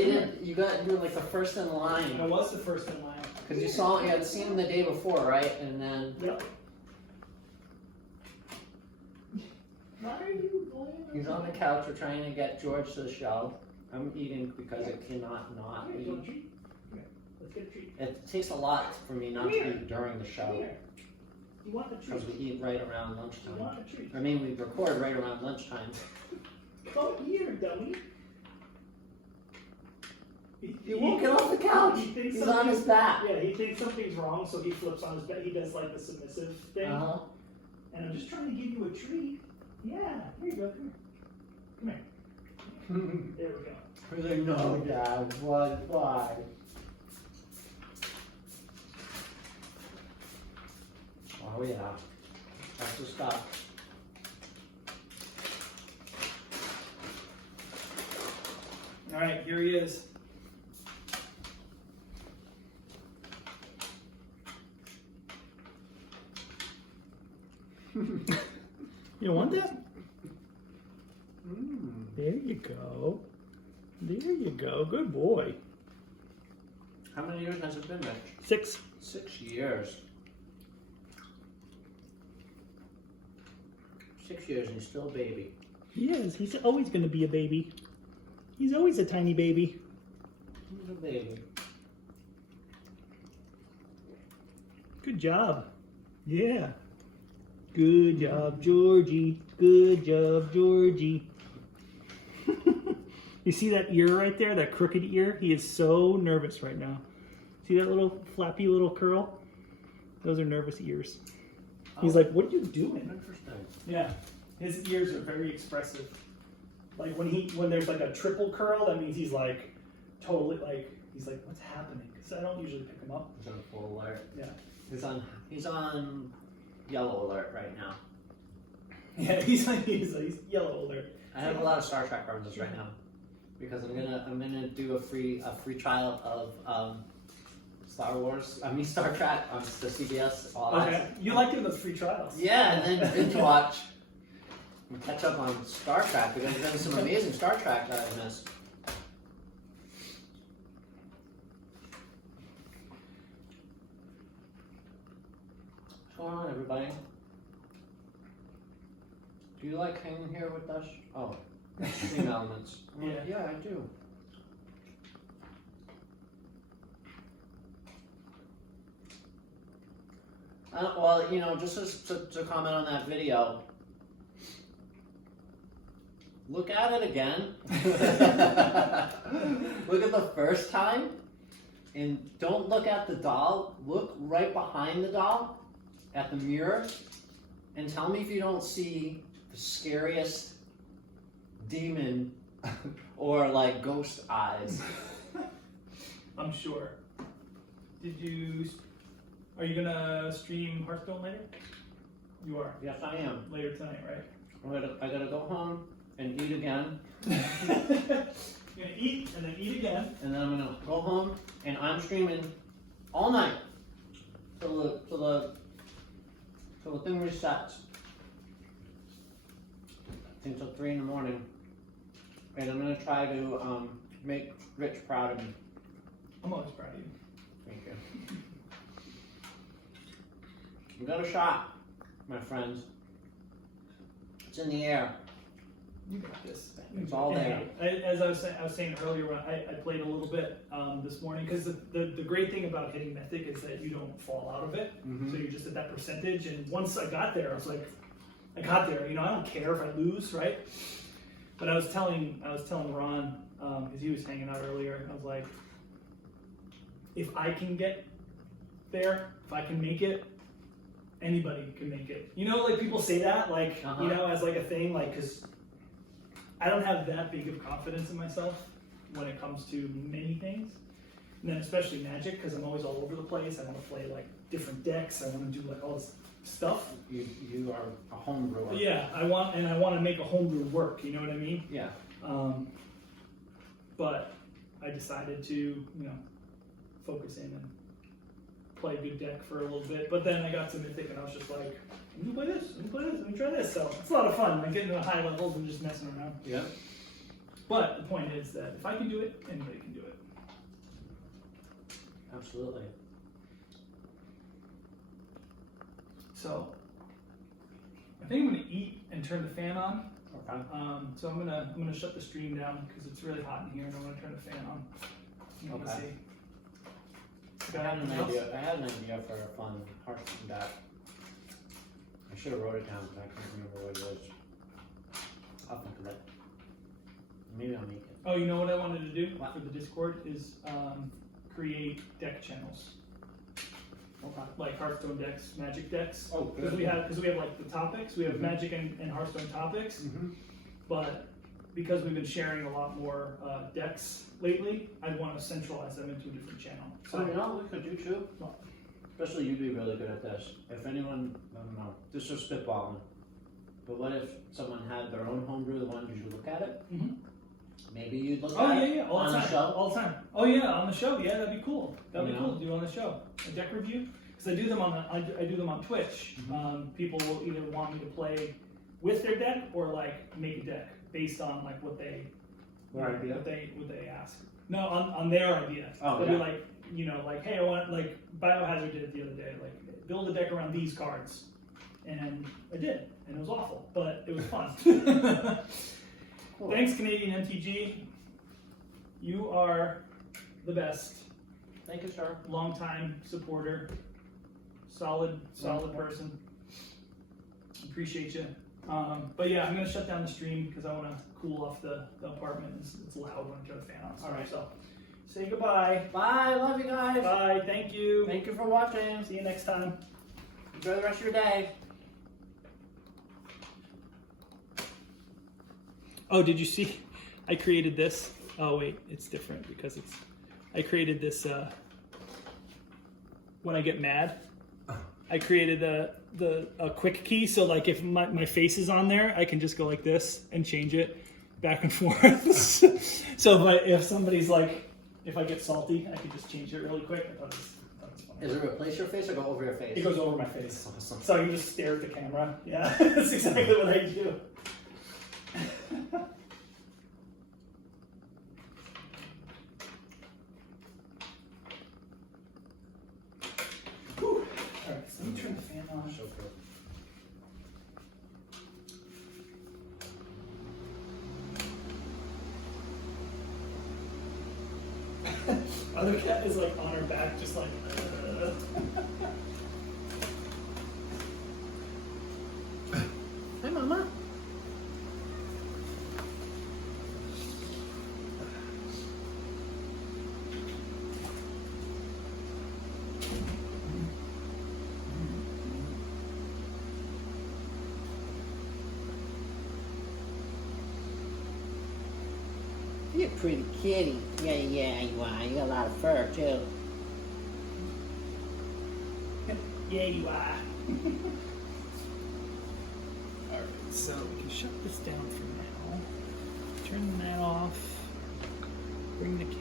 You were like the first in line. I was the first in line. Because you had seen him the day before, right? And then. Yep. Why are you going? He's on the couch. We're trying to get George to the show. I'm eating because I cannot not Here, eat. you want a treat? Here, let's get a treat. It takes a lot for me not to eat during the show. Here. You want a treat? Because we eat right around You lunchtime. want a treat? I mean, we record right around lunchtime. Come here, dummy. He won't get off the couch. He's on his back. Yeah, he thinks something's wrong, so he flips on his back. He does like the submissive thing. Uh-huh. And I'm just trying to give you a treat. Yeah, here you go. Come here. There we go. He's like, no, Dad. Why? Oh, yeah. That's the stuff. All right, here he is. You want that? There you go. There you go. Good boy. How many years has it been, Rich? 6. 6 years. 6 years and he's still a baby. He is. He's always going to be a baby. He's always a tiny baby. He's a baby. Good job. Yeah. Good job, Georgie. Good job, Georgie. You see that ear right there, that crooked ear? He is so nervous right now. See that little flappy little curl? Those are nervous ears. He's like, what are you doing? Interesting. Yeah, his ears are very expressive. Like when there's like a triple curl, that means he's like totally like, he's like, what's happening? Because I don't usually pick him up. He's on full alert. Yeah. He's on yellow alert right now. Yeah, he's yellow alert. I have a lot of Star Trek references right now because I'm gonna do a free trial of Star Trek on the CBS. Okay, you like doing those free trials. Yeah, and then binge watch and catch up on Star Trek because there's been some amazing Star Trek that I missed. What's going on, everybody? Do you like hanging here with us? Oh, Extreme Elements. Yeah, I do. Well, you know, just to comment on that video, look at it again. Look at the first time, and don't look at the doll. Look right behind the doll, at the mirror, and tell me if you don't see the scariest demon or like ghost eyes. I'm sure. Are you gonna stream Hearthstone later? You are. Yes, I am. Later tonight, right? I gotta go home, and eat again. I'm gonna eat and then eat again. And then I'm gonna go home and I'm streaming all night till the thing resets. I think till 3 in the morning. And I'm gonna try to make Rich proud of me. I'm always proud of you. Thank you. We got a shot, my friends. It's in the air. You got this. It's all there. As I was saying earlier, when I played a little bit this morning, because the great thing about hitting Mythic is that you don't fall out of it. Mm-hmm. So you're just at that percentage. And once I got there, I was like, I got there. You know, I don't care if I lose, right? But I was telling Ron, because he was hanging out earlier, I was like, if I can get there, if I can make it, anybody can make it. You know, like people say that, like, you know, as like a thing, like, because I don't have that big of confidence in myself when it comes to many things. And then especially Magic, because I'm always all over the place. I want to play like different decks. I want to do like all this stuff. You are a home brewer. Yeah, I want to make a homebrew work. You know what I mean? Yeah. But I decided to, you know, focus in and play a good deck for a little bit. But then I got to Mythic and I was just like, let me play this, let me play this, let me try this. So it's a lot of fun, like getting to the high levels and just messing around. Yeah. But the point is that if I can do it, anybody can do it. Absolutely. So I think I'm gonna eat and turn the fan on. Okay. So I'm gonna shut the stream down because it's really hot in here and I'm gonna turn the fan on. You wanna Okay. see? I had an idea for a fun Hearthstone deck. I should have wrote it down, but I can't remember what it is. I'll think of it. Maybe I'll make it. Oh, you know what I wanted to do What? for the Discord is create deck channels. Okay. Like Hearthstone decks, Magic decks. Oh, Because good. we have like the topics. We have Mhm. Magic and Hearthstone topics. Mm-hmm. But because we've been sharing a lot more decks lately, I want to centralize them into a different channel. So you know what we could do too? What? Especially you'd be really good at this. If anyone, I don't know, this is spitballing. But what if someone had their own homebrew, the one you look at it? Mhm. Maybe you'd look Oh at yeah, it yeah, all on the the time, show. all the time. Oh yeah, on the show. Yeah, that'd be cool. That'd be You cool know? to do on the show. A deck review, because I do them on I do them on Twitch. Mhm. People will either want me to play with their deck or like make a deck based on like what they Their idea? what they ask. No, on their idea. Oh, They'll yeah. be like, you know, like, hey, I want, like Biohazard did it the other day, like build a deck around these cards, and I did, and it was awful, but it was fun. Cool. Thanks, Canadian MTG. You are the best. Thank you, sir. Long-time supporter, solid person. Appreciate you. But yeah, I'm gonna shut down the stream because I want to cool off the apartment. It's loud when I turn the fan on. All right. So say goodbye. Bye. Love you guys. Bye. Thank you. Thank you for watching. See you next time. Enjoy the rest of your day. Oh, did you see? I created this. Oh wait, it's different because I created this when I get mad. I created a quick key, so like if my face is on there, I can just go like this and change it back and forth. So if somebody's like, if I get salty, I can just change it really quick. I thought it was funny. Does it replace your face or go over your face? It goes over my face. Awesome. So I can just stare at the camera. Yeah, that's exactly what I do. Whew. All right, so let me turn the fan on. So good. Other cat is like on her back, just like. Hi, Mama. You're a pretty kitty. Yeah, you are. You got a lot of fur, too. Yeah, you are. Alright, so we can shut this down for now. turn that off. Bring the camera.